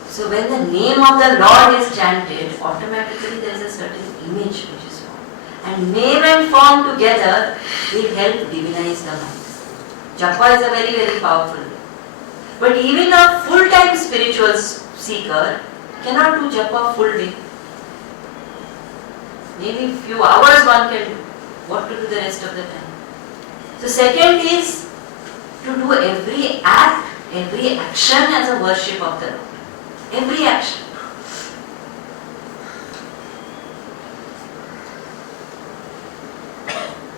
So when the name of the Lord is chanted, automatically there is a certain image which is formed. And name and form together will help divinize the mind. Japa is a very, very powerful way. But even a full-time spiritual seeker cannot do japa full day. Maybe few hours one can do. What to do the rest of the time? So second is to do every act, every action as a worship of the Lord. Every action.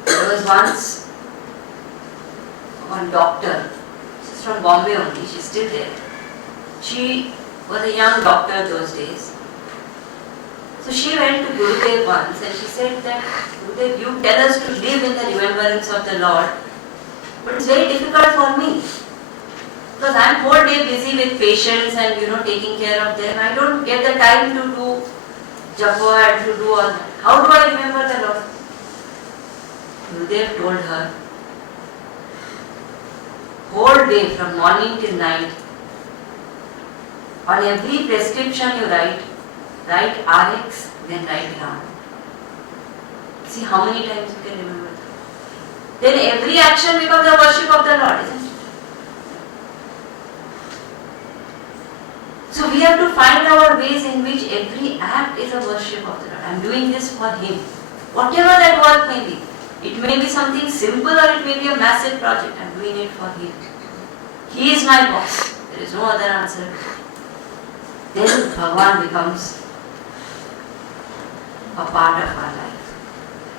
There was once one doctor, she's from Bombay only, she's still there. She was a young doctor those days. So she went to Gurudev once and she said that, Gurudev, you tell us to live in the remembrance of the Lord, but it's very difficult for me. Because I'm whole day busy with patients and taking care of them. I don't get the time to do japa and to do all that. How do I remember the Lord? Gurudev told her, whole day from morning till night, on every prescription you write RX, then write Ram. See how many times you can remember that. Then every action becomes a worship of the Lord, isn't it? have to find our ways in which every act is a worship of the Lord. I am doing this for Him. Whatever that work may be. It may be something simple or it may be a massive project. I am doing it for Him. He is my boss. There is no other answer. Then Bhagavan becomes a part of our life.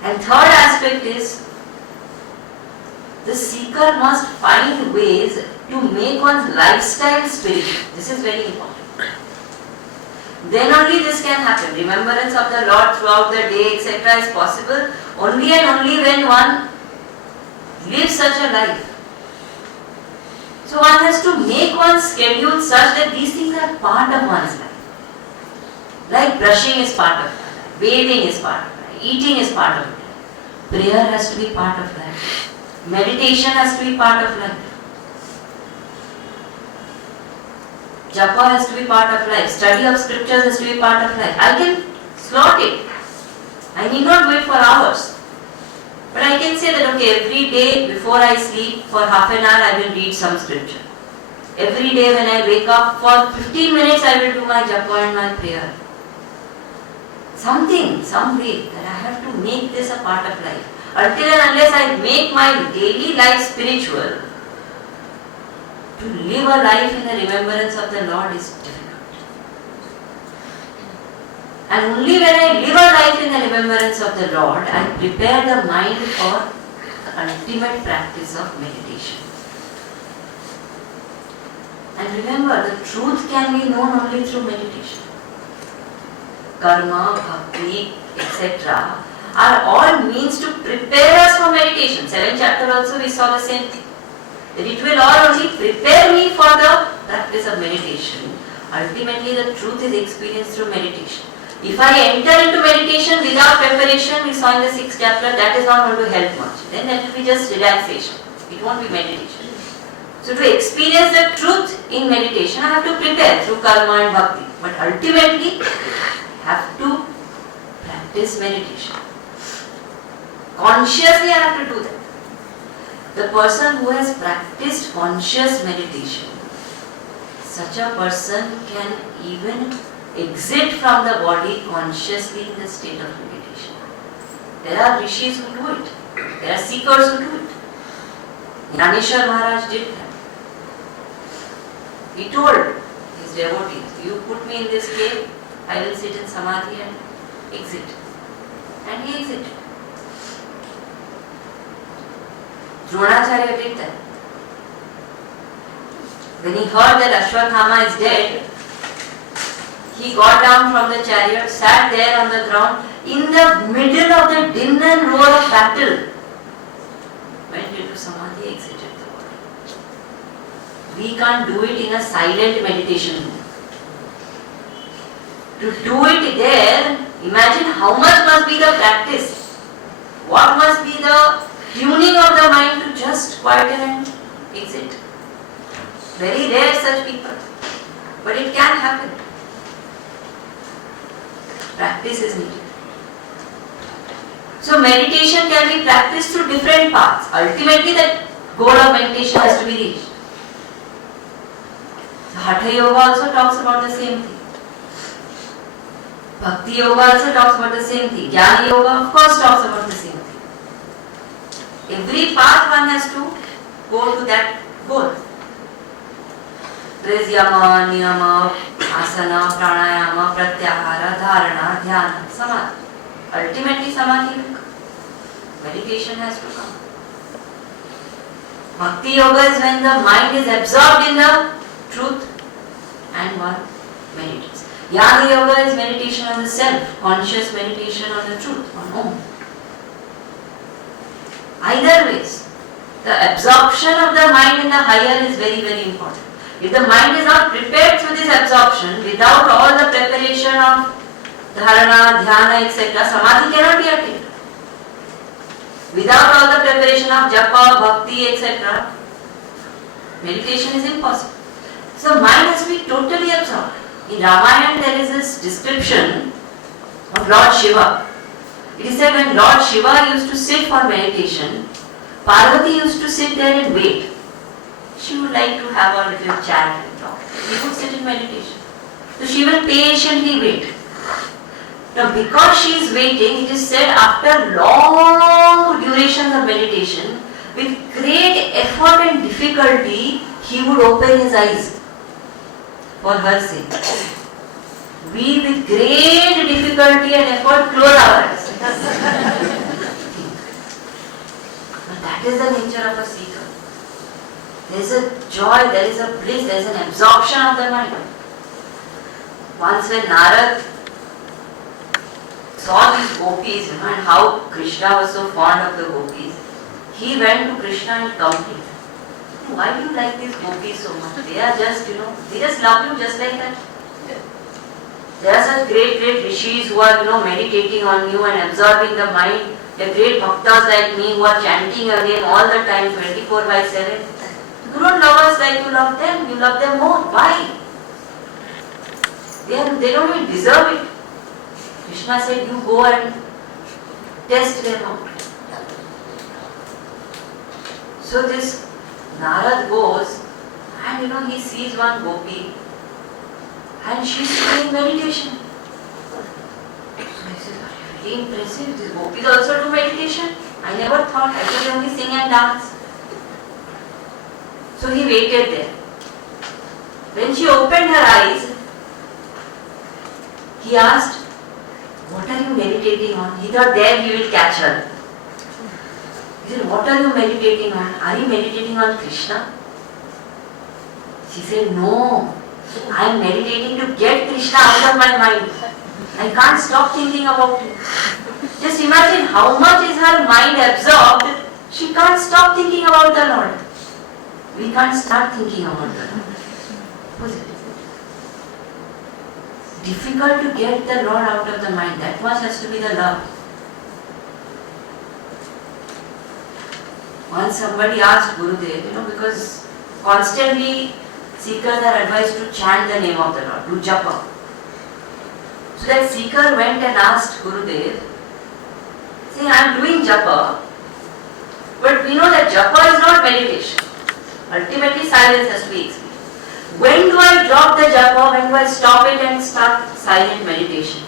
And third aspect is, the seeker must find ways to make one's lifestyle spiritual. This is very important. Then only this can happen. Remembrance of the Lord throughout the day, etc. is possible only and only when one lives such a life. So one has to make one's schedule such that these things are part of one's life. Like brushing is part of life, bathing is part of life, eating is part of life, prayer has to be part of life. Meditation has to be part of life. Japa has to be part of life. Study of scriptures has to be part of life. I can slot it. I need not wait for hours. But I can say that, okay, every day before I sleep for half an hour I will read some scripture. Every day when I wake up for 15 minutes I will do my japa and my prayer. Something, some way that I have to make this a part of life. Until and unless I make my daily life spiritual, to live a life in the remembrance of the Lord is difficult. And only when I live a life in the remembrance of the Lord, I prepare the mind for the ultimate practice of meditation. And remember, the truth can be known only through meditation. Karma, bhakti, etc. are all means to prepare us for meditation. 7th chapter also we saw the same thing. That it will all only prepare me for the practice of meditation. Ultimately the truth is experienced through meditation. If I enter into meditation without preparation, we saw in the 6th chapter, that is not going to help much. Then that will be just relaxation. It won't be meditation. So to experience the truth in meditation, I have to prepare through karma and bhakti. But ultimately, I have to practice meditation. Consciously I have to do that. The person who has practiced conscious meditation, such a person can even exit from the body consciously in the state of meditation. There are rishis who do it. There are seekers who do it. Jnaneshwar Maharaj did that. He told his devotees, you put me in this cave, I will sit in samadhi and exit. And he exited. Dronacharya did that. When he heard that Ashwatthama is dead, he got down from the chariot, sat there on the ground, in the middle of the din and roar of battle, went into samadhi, exited the body. We can't do it in a silent meditation room. To do it there, imagine how much must be the practice. What must be the tuning of the mind to just quieten and exit. Very rare such people. But it can happen. Practice is needed. So meditation can be practiced through different paths. Ultimately the goal of meditation has to be reached. The Hatha Yoga also talks about the same thing. Bhakti Yoga also talks about the same thing. Jnana Yoga of course talks about the same thing. Every path one has to go to that goal. There is yama, niyama, asana, pranayama, pratyahara, dharana, dhyana, samadhi. Ultimately samadhi will come. Meditation has to come. Bhakti Yoga is when the mind is absorbed in the truth and one meditates. Jnana Yoga is meditation on the self, conscious meditation on the truth, on Om. Either ways, the absorption of the mind in the higher is very, very important. If the mind is not prepared through this absorption, without all the preparation of dharana, dhyana, etc., samadhi cannot be attained. Without all the preparation of japa, bhakti, etc., meditation is impossible. So mind has to be totally absorbed. In Ramayana there is this description of Lord Shiva. It is said when Lord Shiva used to sit for meditation, Parvati used to sit there and wait. She would like to have a little chat and talk. He would sit in meditation. So she will patiently wait. Now because she is waiting, it is said after long durations of meditation, with great effort and difficulty, he would open his eyes for her sake. We with great difficulty and effort close our eyes. But that is the nature of a seeker. There is a joy, there is a bliss, there is an absorption of the mind. Once when Narad saw these gopis, and how Krishna was so fond of the gopis, he went to Krishna and complained. Why do you like these gopis so much? They are just, they just love you just like that. There are such great rishis who are, meditating on you and absorbing the mind. The great bhaktas like me who are chanting your name all the time, 24/7. You don't love us like you love them. You love them more. Why? They don't even deserve it. Krishna said, you go and test them out. So this Narad goes and he sees one gopi and she's doing meditation. So he says, very impressive, these gopis also do meditation. I never thought, I could only sing and dance. So he waited there. When she opened her eyes, he asked, what are you meditating on? He thought there he will catch her. He said, what are you meditating on? Are you meditating on Krishna? She said, no. I am meditating to get Krishna out of my mind. I can't stop thinking about him. Just imagine how much is her mind absorbed. She can't stop thinking about the Lord. We can't start thinking about the Lord. Who's it? Difficult to get the Lord out of the mind. That much has to be the love. Once somebody asked Gurudev, because constantly seekers are advised to chant the name of the Lord, do japa. So that seeker went and asked Gurudev, saying, I am doing japa, but we know that japa is not meditation. Ultimately silence has to be experienced. When do I drop the japa? When do I stop it and start silent meditation?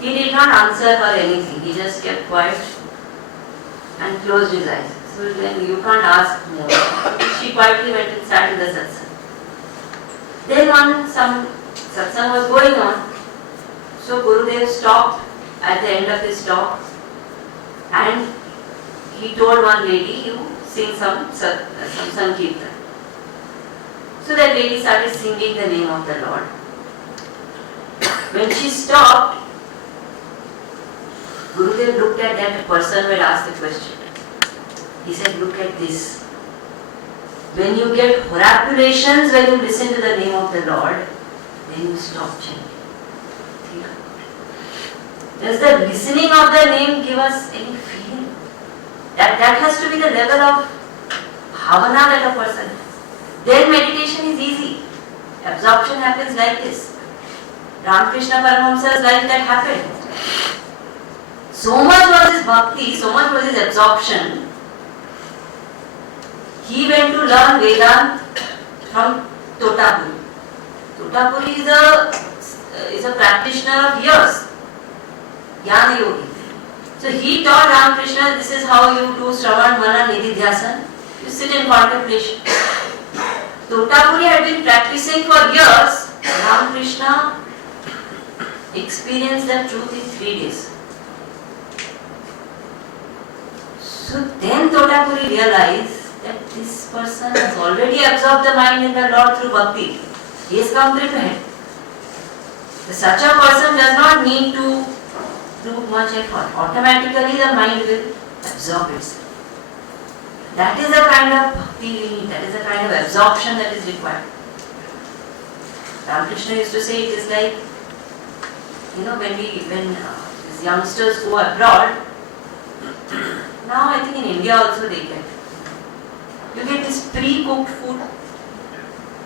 He did not answer her anything. He just kept quiet and closed his eyes. So then you can't ask more. She quietly went and sat in the satsang. Then some satsang was going on. So Gurudev stopped at the end of his talk and he told one lady, you sing some Sankirtan. So that lady started singing the name of the Lord. When she stopped, Gurudev looked at that person who had asked the question. He said, look at this. When you get horripulations, when you listen to the name of the Lord, then you stop chanting. Does the listening of the name give us any feeling? That has to be the level of bhavana that a person has. Then meditation is easy. Absorption happens like this. Ramakrishna Paramahamsa's life that happened. So much was his bhakti, so much was his absorption. He went to learn Vedanta from Totapuri. Totapuri is a practitioner of years. Jnana Yogi. So he taught Ramakrishna, this is how you do Shravan, Mana, Nididhyasan. You sit in contemplation. Totapuri had been practicing for years. Ramakrishna experienced the truth in 3 days. So then Totapuri realized that this person has already absorbed the mind in the Lord through bhakti. He has come prepared. Such a person does not need to do much effort. Automatically the mind will absorb itself. That is the kind of bhakti we need. That is the kind of absorption that is required. Ramakrishna used to say it is like, when these youngsters go abroad, now I think in India also they get. You get this pre-cooked food.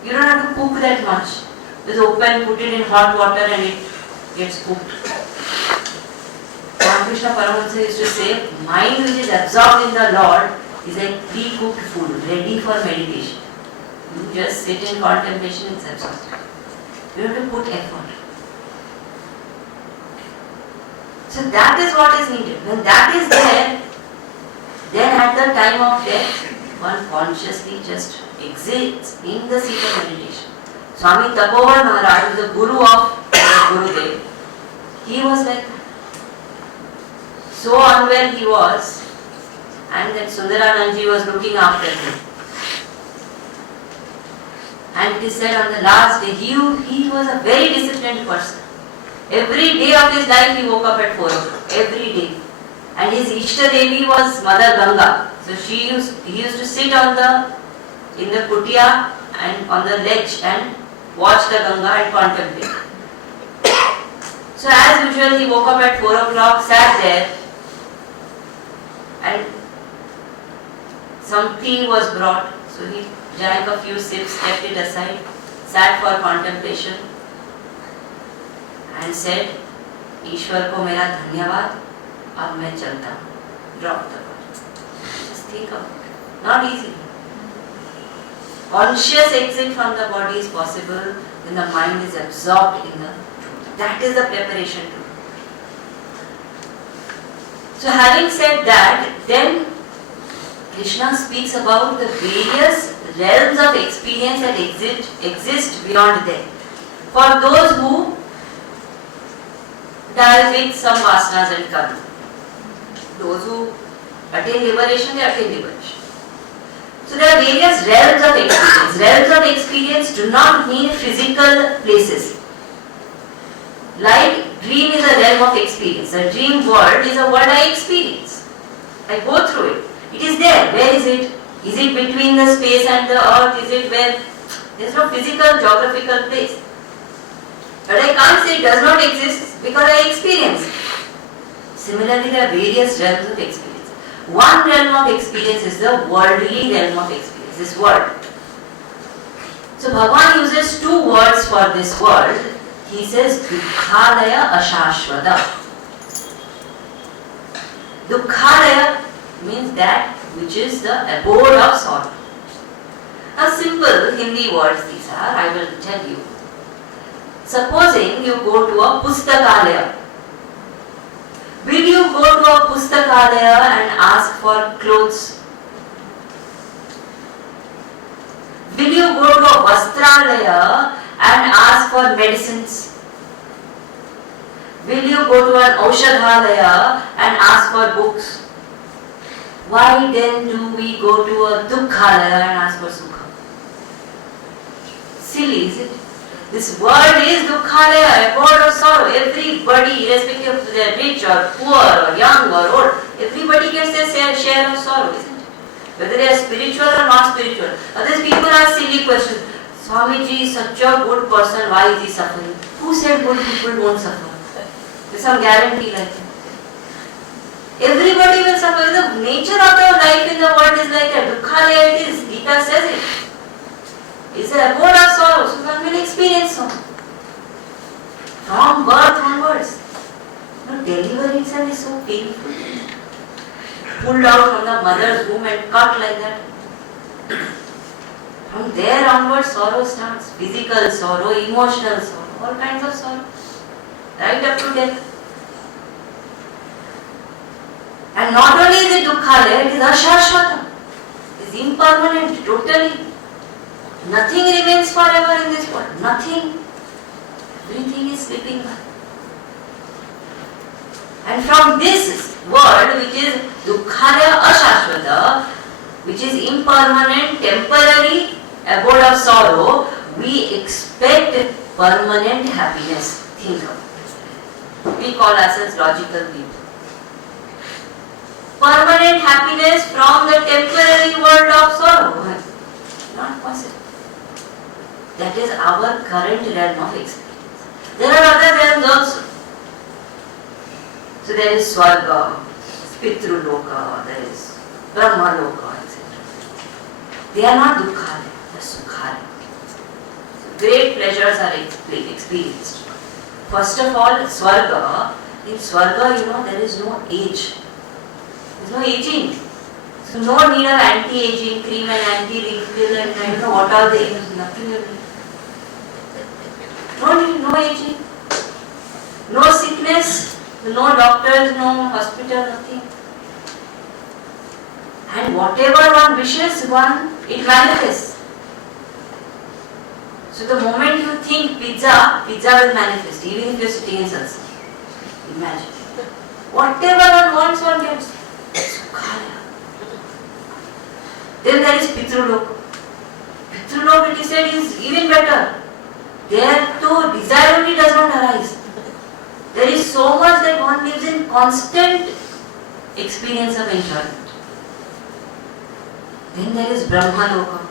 You don't have to cook that much. Just open, put it in hot water and it gets cooked. Ramakrishna Paramahamsa used to say, mind which is absorbed in the Lord is like pre-cooked food, ready for meditation. You just sit in contemplation, it's absorbed. You have to put effort. So that is what is needed. When that is there, then at the time of death, one consciously just exists in the seat of meditation. Swami Tapovar Maharaj, the guru of Gurudev, he was like that. So unwell he was, and that Sundaranandji was looking after him. And it is said on the last day, he was a very disciplined person. Every day of his life he woke up at 4 o'clock. Every day. And his Ishta Devi was Mother Ganga. So he used to sit in the kutia and on the ledge and watch the Ganga and contemplate. So as usual he woke up at 4 o'clock, sat there, and some tea was brought. So he drank a few sips, kept it aside, sat for contemplation and said, ईश्वर को मेरा धन्यवाद, अब मैं चलता हूँ. Drop the body. Just think of it. Not easy. Conscious exit from the body is possible when the mind is absorbed in the truth. That is the preparation to do. So having said that, then Krishna speaks about the various realms of experience that exist beyond death. For those who die with some vasanas and karma. Those who attain liberation, they attain liberation. So there are various realms of experience. Realms of experience do not mean physical places. Like dream is a realm of experience. A dream world is a world I experience. I go through it. It is there. Where is it? Is it between the space and the earth? Is it where? There is no physical, geographical place. But I can't say it does not exist because I experience it. Similarly, there are various realms of experience. One realm of experience is the worldly realm of experience, this world. So Bhagavan uses two words for this world. He says, Dukkhalaya Ashashvata. Dukkhalaya means that which is the abode of sorrow. Now simple Hindi words these are, I will tell you. Supposing you go to a Pustakalaya. Will you go to a Pustakalaya and ask for clothes? Will you go to a Vastralaya and ask for medicines? Will you go to an Aushadhalaya and ask for books? Why then do we go to a Dukkhalaya and ask for Sukha? Silly, is it? This world is Dukkhalaya, abode of sorrow. Everybody, irrespective of they are rich or poor or young or old, everybody gets their share of sorrow, isn't it? Whether they are spiritual or not spiritual. Others people ask silly questions. Swamiji is such a good person, why is he suffering? Who said good people won't suffer? There's some guarantee like that. Everybody will suffer. The nature of the life in the world is like that. Dukkhalaya it is. Gita says it. It's an abode of sorrow, so one will experience sorrow. From birth onwards. Delivery itself is so painful. Pulled out from the mother's womb and cut like that. From there onwards, sorrow starts. Physical sorrow, emotional sorrow, all kinds of sorrow. Right up to death. And not only is it Dukkhalaya, it is Ashashvata. It is impermanent, totally. Nothing remains forever in this world. Nothing. Everything is slipping by. And from this world, which is Dukkhalaya Ashashvata, which is impermanent, temporary abode of sorrow, we expect permanent happiness. Think of it. We call ourselves logical people. Permanent happiness from the temporary world of sorrow. Not possible. That is our current realm of experience. There are other realms also. So there is Swarga, Pitruloka, there is Brahmaloka, etc. They are not Dukkhalaya, they are Sukhalaya. So great pleasures are experienced. First of all, Swarga. In Swarga, there is no age. There is no aging. So no need of anti-aging cream and anti-wrinkle and what all they use. Nothing will be. No aging, no sickness, no doctors, no hospital, nothing. And whatever one wishes, it manifests. So the moment you think pizza will manifest, even if you are sitting in salsa. Imagine. Whatever one wants, one gets. Sukhala. Then there is Pitrulok. Pitrulok, it is said, is even better. There too, desire only does not arise. There is so much that one lives in constant experience of enjoyment. Then there is Brahmaloka.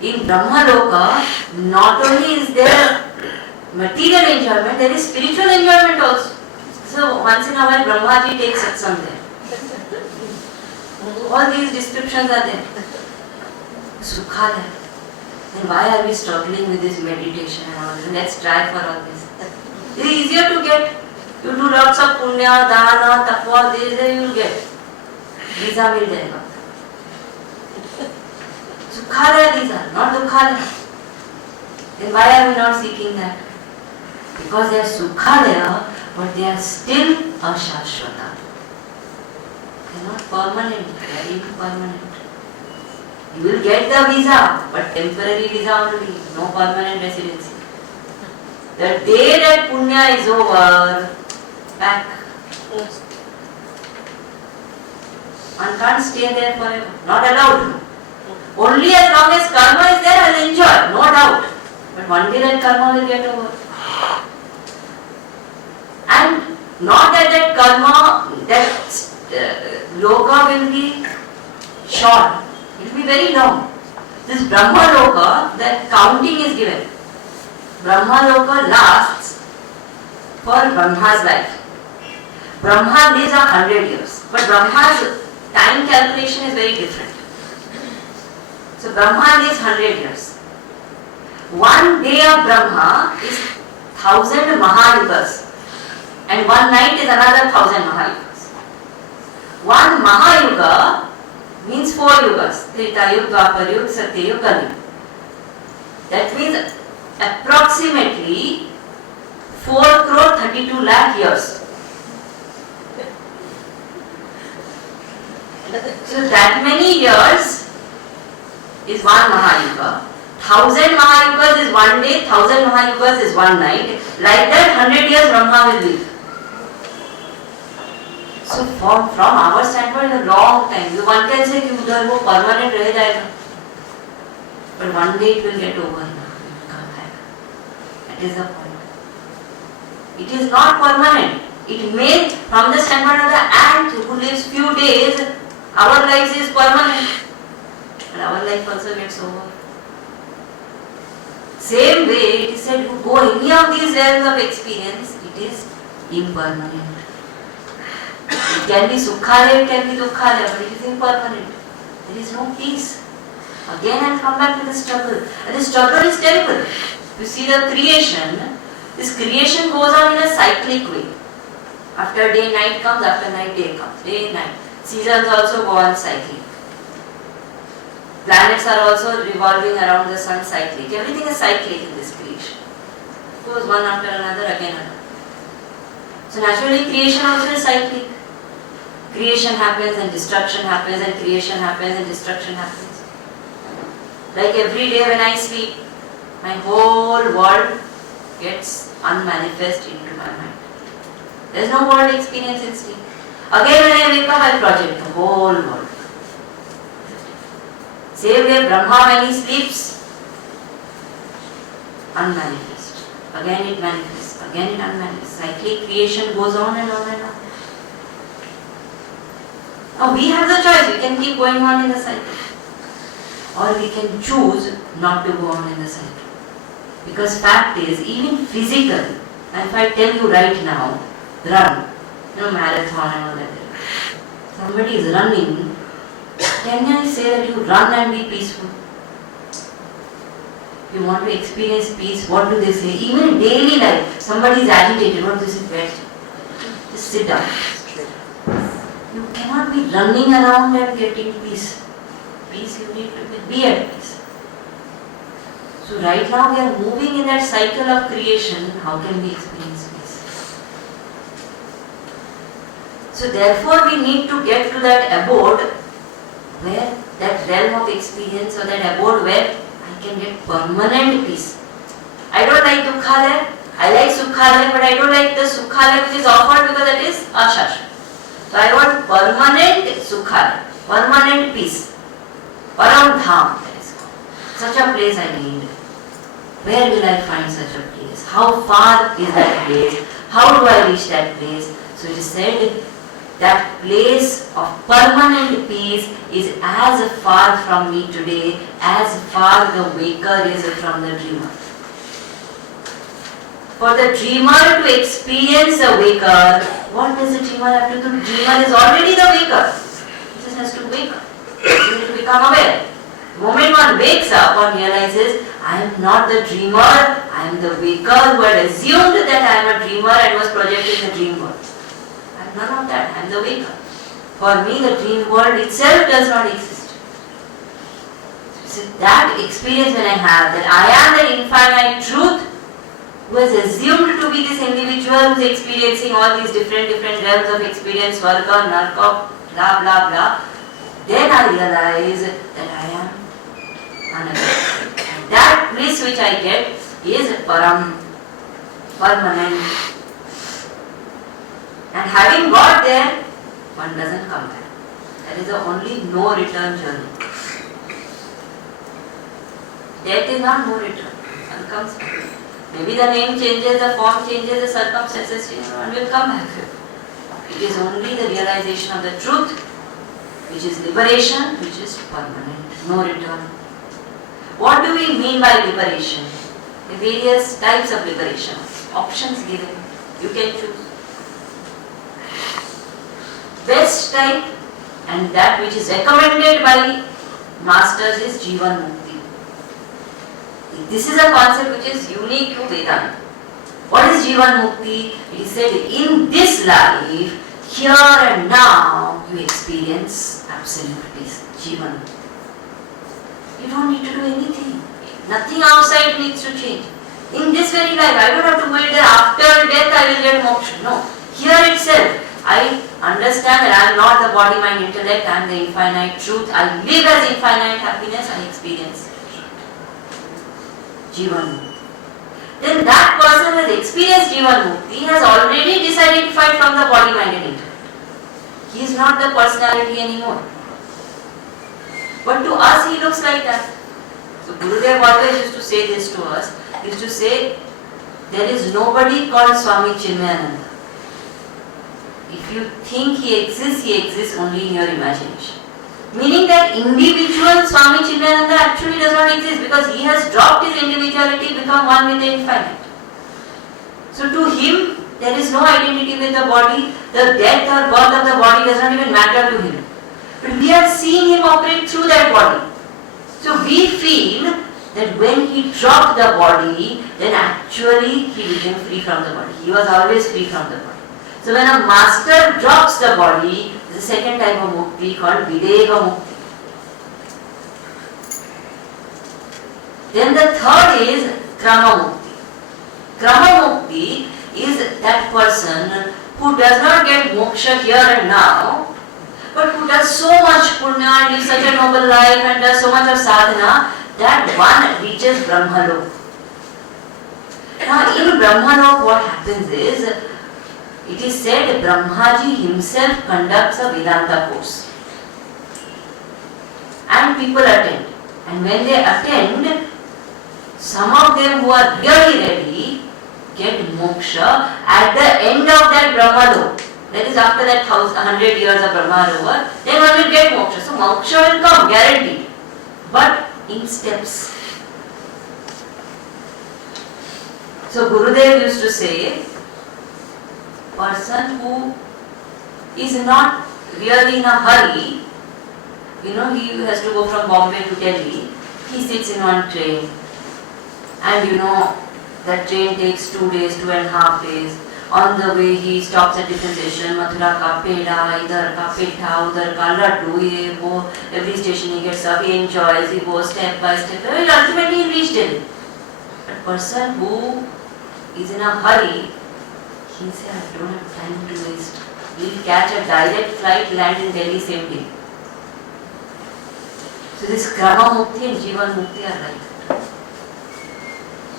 In Brahmaloka, not only is there material enjoyment, there is spiritual enjoyment also. So once in a while Brahmaji takes satsang there. All these descriptions are there. Sukha there. Then why are we struggling with this meditation and all this? Let's try for all this. It is easier to get. You do lots of punya, dana, tapwa, this you will get. Visa will jayega. Sukhalaya these are, not dukhalaya. Then why are we not seeking that? Because they are sukhalaya, but they are still ashashvata. They are not permanent, they are impermanent. You will get the visa, but temporary visa only, no permanent residency. The day that punya is over, back. One can't stay there forever, not allowed. Only as long as karma is there, I will enjoy, no doubt. But one day that karma will get over. And not that karma, that loka will be short. It will be very long. This Brahma Loka, that counting is given. Brahma Loka lasts for Brahma's life. Brahma lives 100 years. But Brahma's time calculation is very different. So Brahma lives 100 years. One day of Brahma is 1000 Mahayugas. And one night is another 1000 Mahayugas. One Mahayuga means 4 yugas. Treta Yuga, Dwapar Yuga, Satya Yuga, Kali Yuga. That means approximately 4 crore 32 lakh years. So that many years is one Mahayuga. 1000 Mahayugas is one day, 1000 Mahayugas is one night. Like that 100 years Brahma will live. So from our standpoint, a long time. One can say that it will permanent रह जाएगा. But one day it will get over. It will come back. That is the point. It is not permanent. It may, from the standpoint of the ant who lives few days, our life is permanent. And our life also gets over. Same way, it is said, you go any of these realms of experience, it is impermanent. It can be sukhalaya, it can be dukhalaya, but it is impermanent. There is no peace. Again I will come back to the struggle. And the struggle is terrible. You see the creation, this creation goes on in a cyclic way. After day, night comes, after night, day comes. Day, night. Seasons also go on cycling. Planets are also revolving around the sun cyclic. Everything is cyclic in this creation. It goes one after another, again another. So naturally creation also is cyclic. Creation happens and destruction happens and creation happens and destruction happens. Like every day when I sleep, my whole world gets unmanifest into my mind. There is no world experience in sleep. Again when I wake up, I project the whole world. Same way Brahma when he sleeps, unmanifest. Again it manifests, again it unmanifests. Cyclic creation goes on and on and on. Now we have the choice, we can keep going on in the cycle. Or we can choose not to go on in the cycle. Because fact is, even physically, if I tell you right now, run, marathon and all that. Somebody is running, can I say that you run and be peaceful? You want to experience peace, what do they say? Even in daily life, somebody is agitated, what do they say? Just sit down. You cannot be running around and getting peace. Peace you need to be at peace. So right now we are moving in that cycle of creation. How can we experience peace? So therefore we need to get to that abode where that realm of experience, or that abode where I can get permanent peace. I don't like Dukkhalaya, I like Sukhalaya, but I don't like the Sukhalaya which is offered because that is ashashvat. So I want permanent Sukhalaya, permanent peace. Param Dham, that is called. Such a place I need. Where will I find such a place? How far is that place? How do I reach that place? So it is said that place of permanent peace is as far from me today as far the waker is from the dreamer. For the dreamer to experience the waker, what does the dreamer have to do? The dreamer is already the waker. He just has to wake up. He has to become aware. The moment one wakes up, one realizes, I am not the dreamer, I am the waker who had assumed that I am a dreamer and was projecting the dream world. I am none of that, I am the waker. For me, the dream world itself does not exist. So that experience when I have, that I am the infinite truth, who has assumed to be this individual who is experiencing all these different realms of experience, Varga, Narka, blah blah blah, then I realize that I am another. That bliss which I get is param, permanent. And having got there, one doesn't come back. That is the only no return journey. Death is not no return. One comes back. Maybe the name changes, the form changes, the circumstances change, one will come back. It is only the realization of the truth, which is liberation, which is permanent, no return. What do we mean by liberation? The various types of liberation, options given, you can choose. Best type, and that which is recommended by masters, is Jivan Mukti. This is a concept which is unique to Vedanta. What is Jivan Mukti? It is said, in this life, here and now, you experience absolute peace. Jivan Mukti. You don't need to do anything. Nothing outside needs to change. In this very life, I don't have to wait that after death I will get moksha. No. Here itself, I understand that I am not the body, mind, intellect, I am the infinite truth. I live as infinite happiness, I experience Jivan Mukti. Then that person who has experienced Jivan Mukti has already disidentified from the body, mind and intellect. He is not the personality anymore. But to us he looks like that. So Gurudev always used to say this to us. He used to say, there is nobody called Swami Chinmayananda. If you think he exists only in your imagination. Meaning that individual Swami Chinmayananda actually does not exist because he has dropped his individuality, become one with the infinite. So to him, there is no identity with the body. The death or birth of the body does not even matter to him. But we are seeing him operate through that body. So we feel that when he dropped the body, then actually he became free from the body. He was always free from the body. So when a master drops the body, the second type of mukti called Videka Mukti. Then the third is Krama Mukti. Krama Mukti is that person who does not get moksha here and now, but who does so much punya and lives such a noble life and does so much of sadhana that one reaches Brahmalok. Now in Brahmalok what happens is, it is said Brahmaji himself conducts a Vedanta course. And people attend. And when they attend, some of them who are really ready get moksha at the end of that Brahmalok. That is after that 100 years of Brahma over, then one will get moksha. So moksha will come, guaranteed. But in steps. So Gurudev used to say, person who is not really in a hurry, he has to go from Bombay to Delhi, he sits in one train and that train takes 2 days, 2.5 days. On the way he stops at different stations, Mathura ka peda, idhar ka petha, udhar ka laddu, ye wo. Every station he gets up, he enjoys, he goes step by step, ultimately he reaches Delhi. But person who is in a hurry, he'll say, I don't have time to waste. He'll catch a direct flight, land in Delhi same day. So this Krama Mukti and Jivan Mukti are like.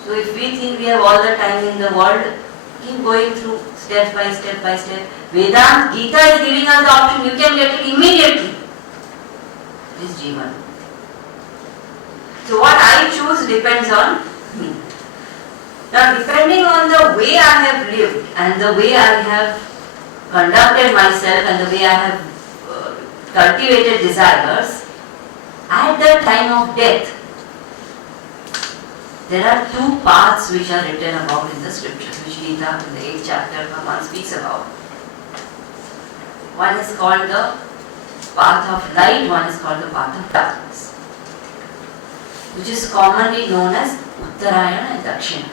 So if we think we have all the time in the world, keep going through step by step by step. Vedanta, Gita is giving us the option, you can get it immediately. This Jivan. So what I choose depends on me. Now depending on the way I have lived and the way I have conducted myself and the way I have cultivated desires, at the time of death, there are two paths which are written about in the scriptures, which Gita in the 8th chapter Bhagavan speaks about. One is called the path of light, one is called the path of darkness, which is commonly known as Uttarayana and Dakshina.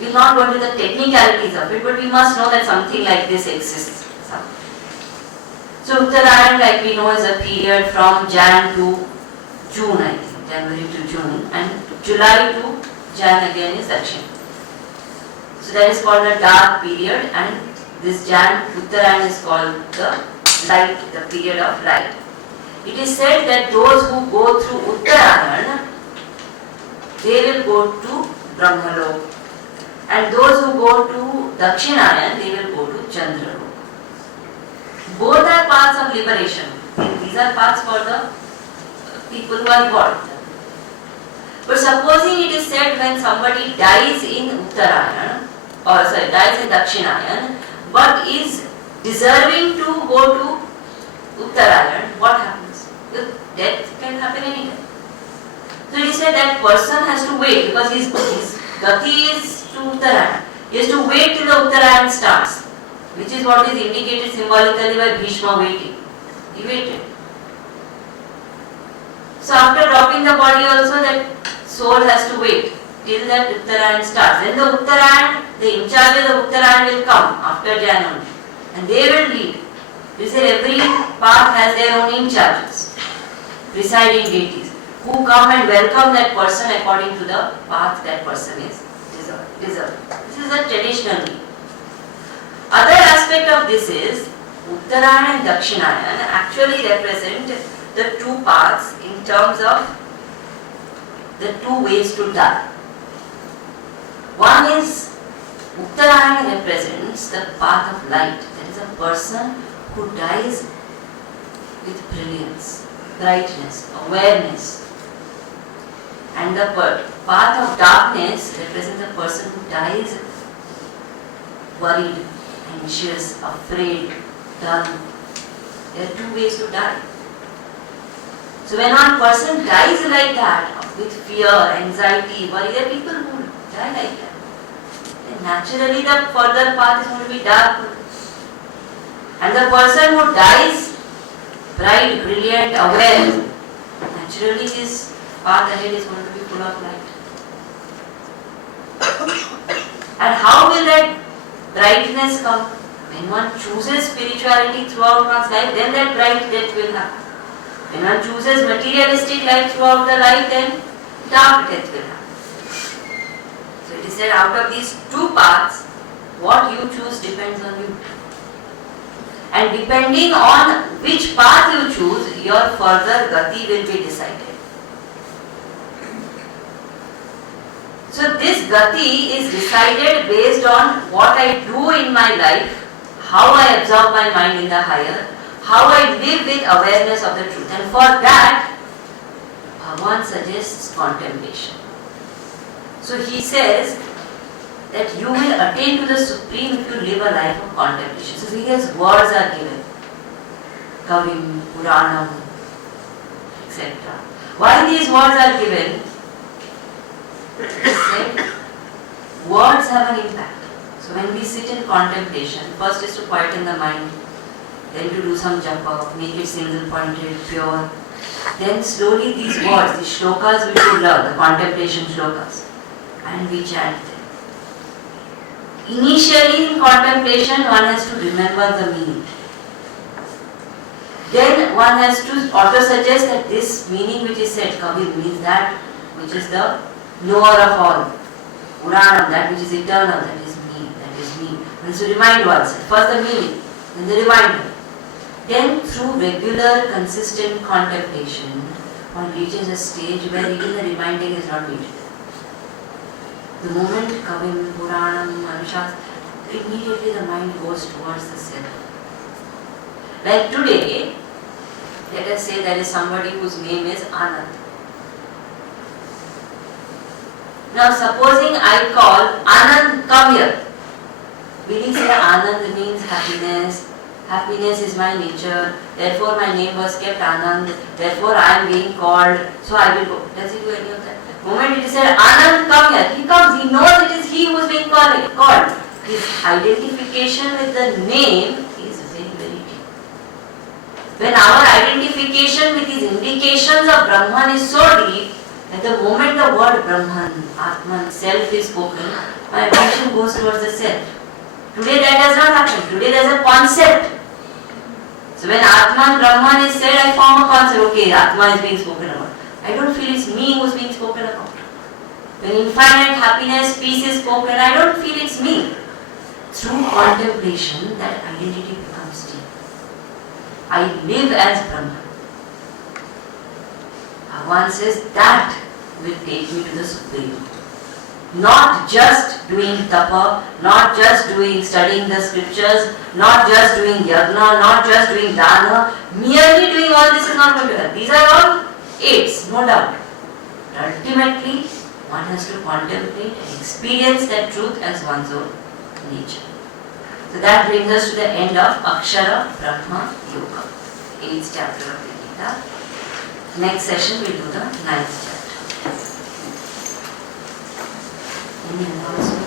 We will not go into the technicalities of it, but we must know that something like this exists. So Uttarayana, like we know, is a period from Jan to June, I think, January to June, and July to Jan again is Dakshina. So that is called the dark period, and this Jan Uttarayana is called the light, the period of light. It is said that those who go through Uttarayana, they will go to Brahmalok, and those who go to Dakshinayana, they will go to Chandralok. Both are paths of liberation. These are paths for the people who are evolved. But supposing it is said when somebody dies in Uttarayana, or sorry, dies in Dakshinayana, but is deserving to go to Uttarayana, what happens? The death can happen anytime. So he said that person has to wait because his gati is to Uttarayana. He has to wait till the Uttarayana starts, which is what is indicated symbolically by Bhishma waiting. He waited. So after dropping the body also, that soul has to wait till that Uttarayana starts. Then the Uttarayana, the in charge of the Uttarayana will come after Janam, and they will lead. We say every path has their own in charges, presiding deities, who come and welcome that person according to the path that person is deserved. This is a traditional way. Other aspect of this is Uttarayana and Dakshinayana actually represent the two paths in terms of the two ways to die. One is Uttarayana represents the path of light, that is a person who dies with brilliance, brightness, awareness. And the path of darkness represents a person who dies worried, anxious, afraid, dull. There are two ways to die. So when one person dies like that, with fear, anxiety, worry, there are people who die like that. Then naturally the further path is going to be dark. And the person who dies bright, brilliant, aware, naturally his path ahead is going to be full of light. And how will that brightness come? When one chooses spirituality throughout one's life, then that bright death will happen. When one chooses materialistic life throughout the life, then dark death will happen. So it is said, out of these two paths, what you choose depends on you. And depending on which path you choose, your further gati will be decided. So this gati is decided based on what I do in my life, how I absorb my mind in the higher, how I live with awareness of the truth. And for that, Bhagavan suggests contemplation. So he says that you will attain to the Supreme if you live a life of contemplation. So various words are given. Kavim, Puranam, etc. Why these words are given? He said, words have an impact. So when we sit in contemplation, first is to quieten the mind, then to do some japa, make it single pointed, pure. Then slowly these words, the shlokas which we learn, the contemplation shlokas, and we chant them. Initially in contemplation, one has to remember the meaning. Then one has to auto-suggest that this meaning which is said, Kavi, means that which is the knower of all. Puranam, that which is eternal, that is me, that is me. One has to remind oneself. First the meaning, then the reminder. Then through regular, consistent contemplation, one reaches a stage where even the reminding is not needed. The moment Kavim, Puranam, Anushas, immediately the mind goes towards the self. Like today, let us say there is somebody whose name is Anand. Now supposing I call Anand, come here. Will he say Anand means happiness? Happiness is my nature. Therefore my name was kept Anand. Therefore I am being called. So I will go. Does he do any of that? The moment it is said Anand, come here. He comes. He knows it is he who is being called. His identification with the name is very, very deep. When our identification with these indications of Brahman is so deep, at the moment the word Brahman, Atman, self is spoken, my attention goes towards the self. Today that does not happen. Today there is a concept. So when Atman, Brahman is said, I form a concept. Okay, Atman is being spoken about. I don't feel it's me who is being spoken about. When infinite happiness, peace is spoken, I don't feel it's me. Through contemplation, that identity becomes deep. I live as Brahman. Bhagavan says that will take me to the Supreme. Not just doing tapa, not just studying the scriptures, not just doing yagna, not just doing dana. Merely doing all this is not going to help. These are all aids, no doubt. But ultimately, one has to contemplate and experience that truth as one's own nature. So that brings us to the end of Akshara Brahma Yoga, 8th chapter of the Gita. Next session we'll do the 9th chapter. Any announcement?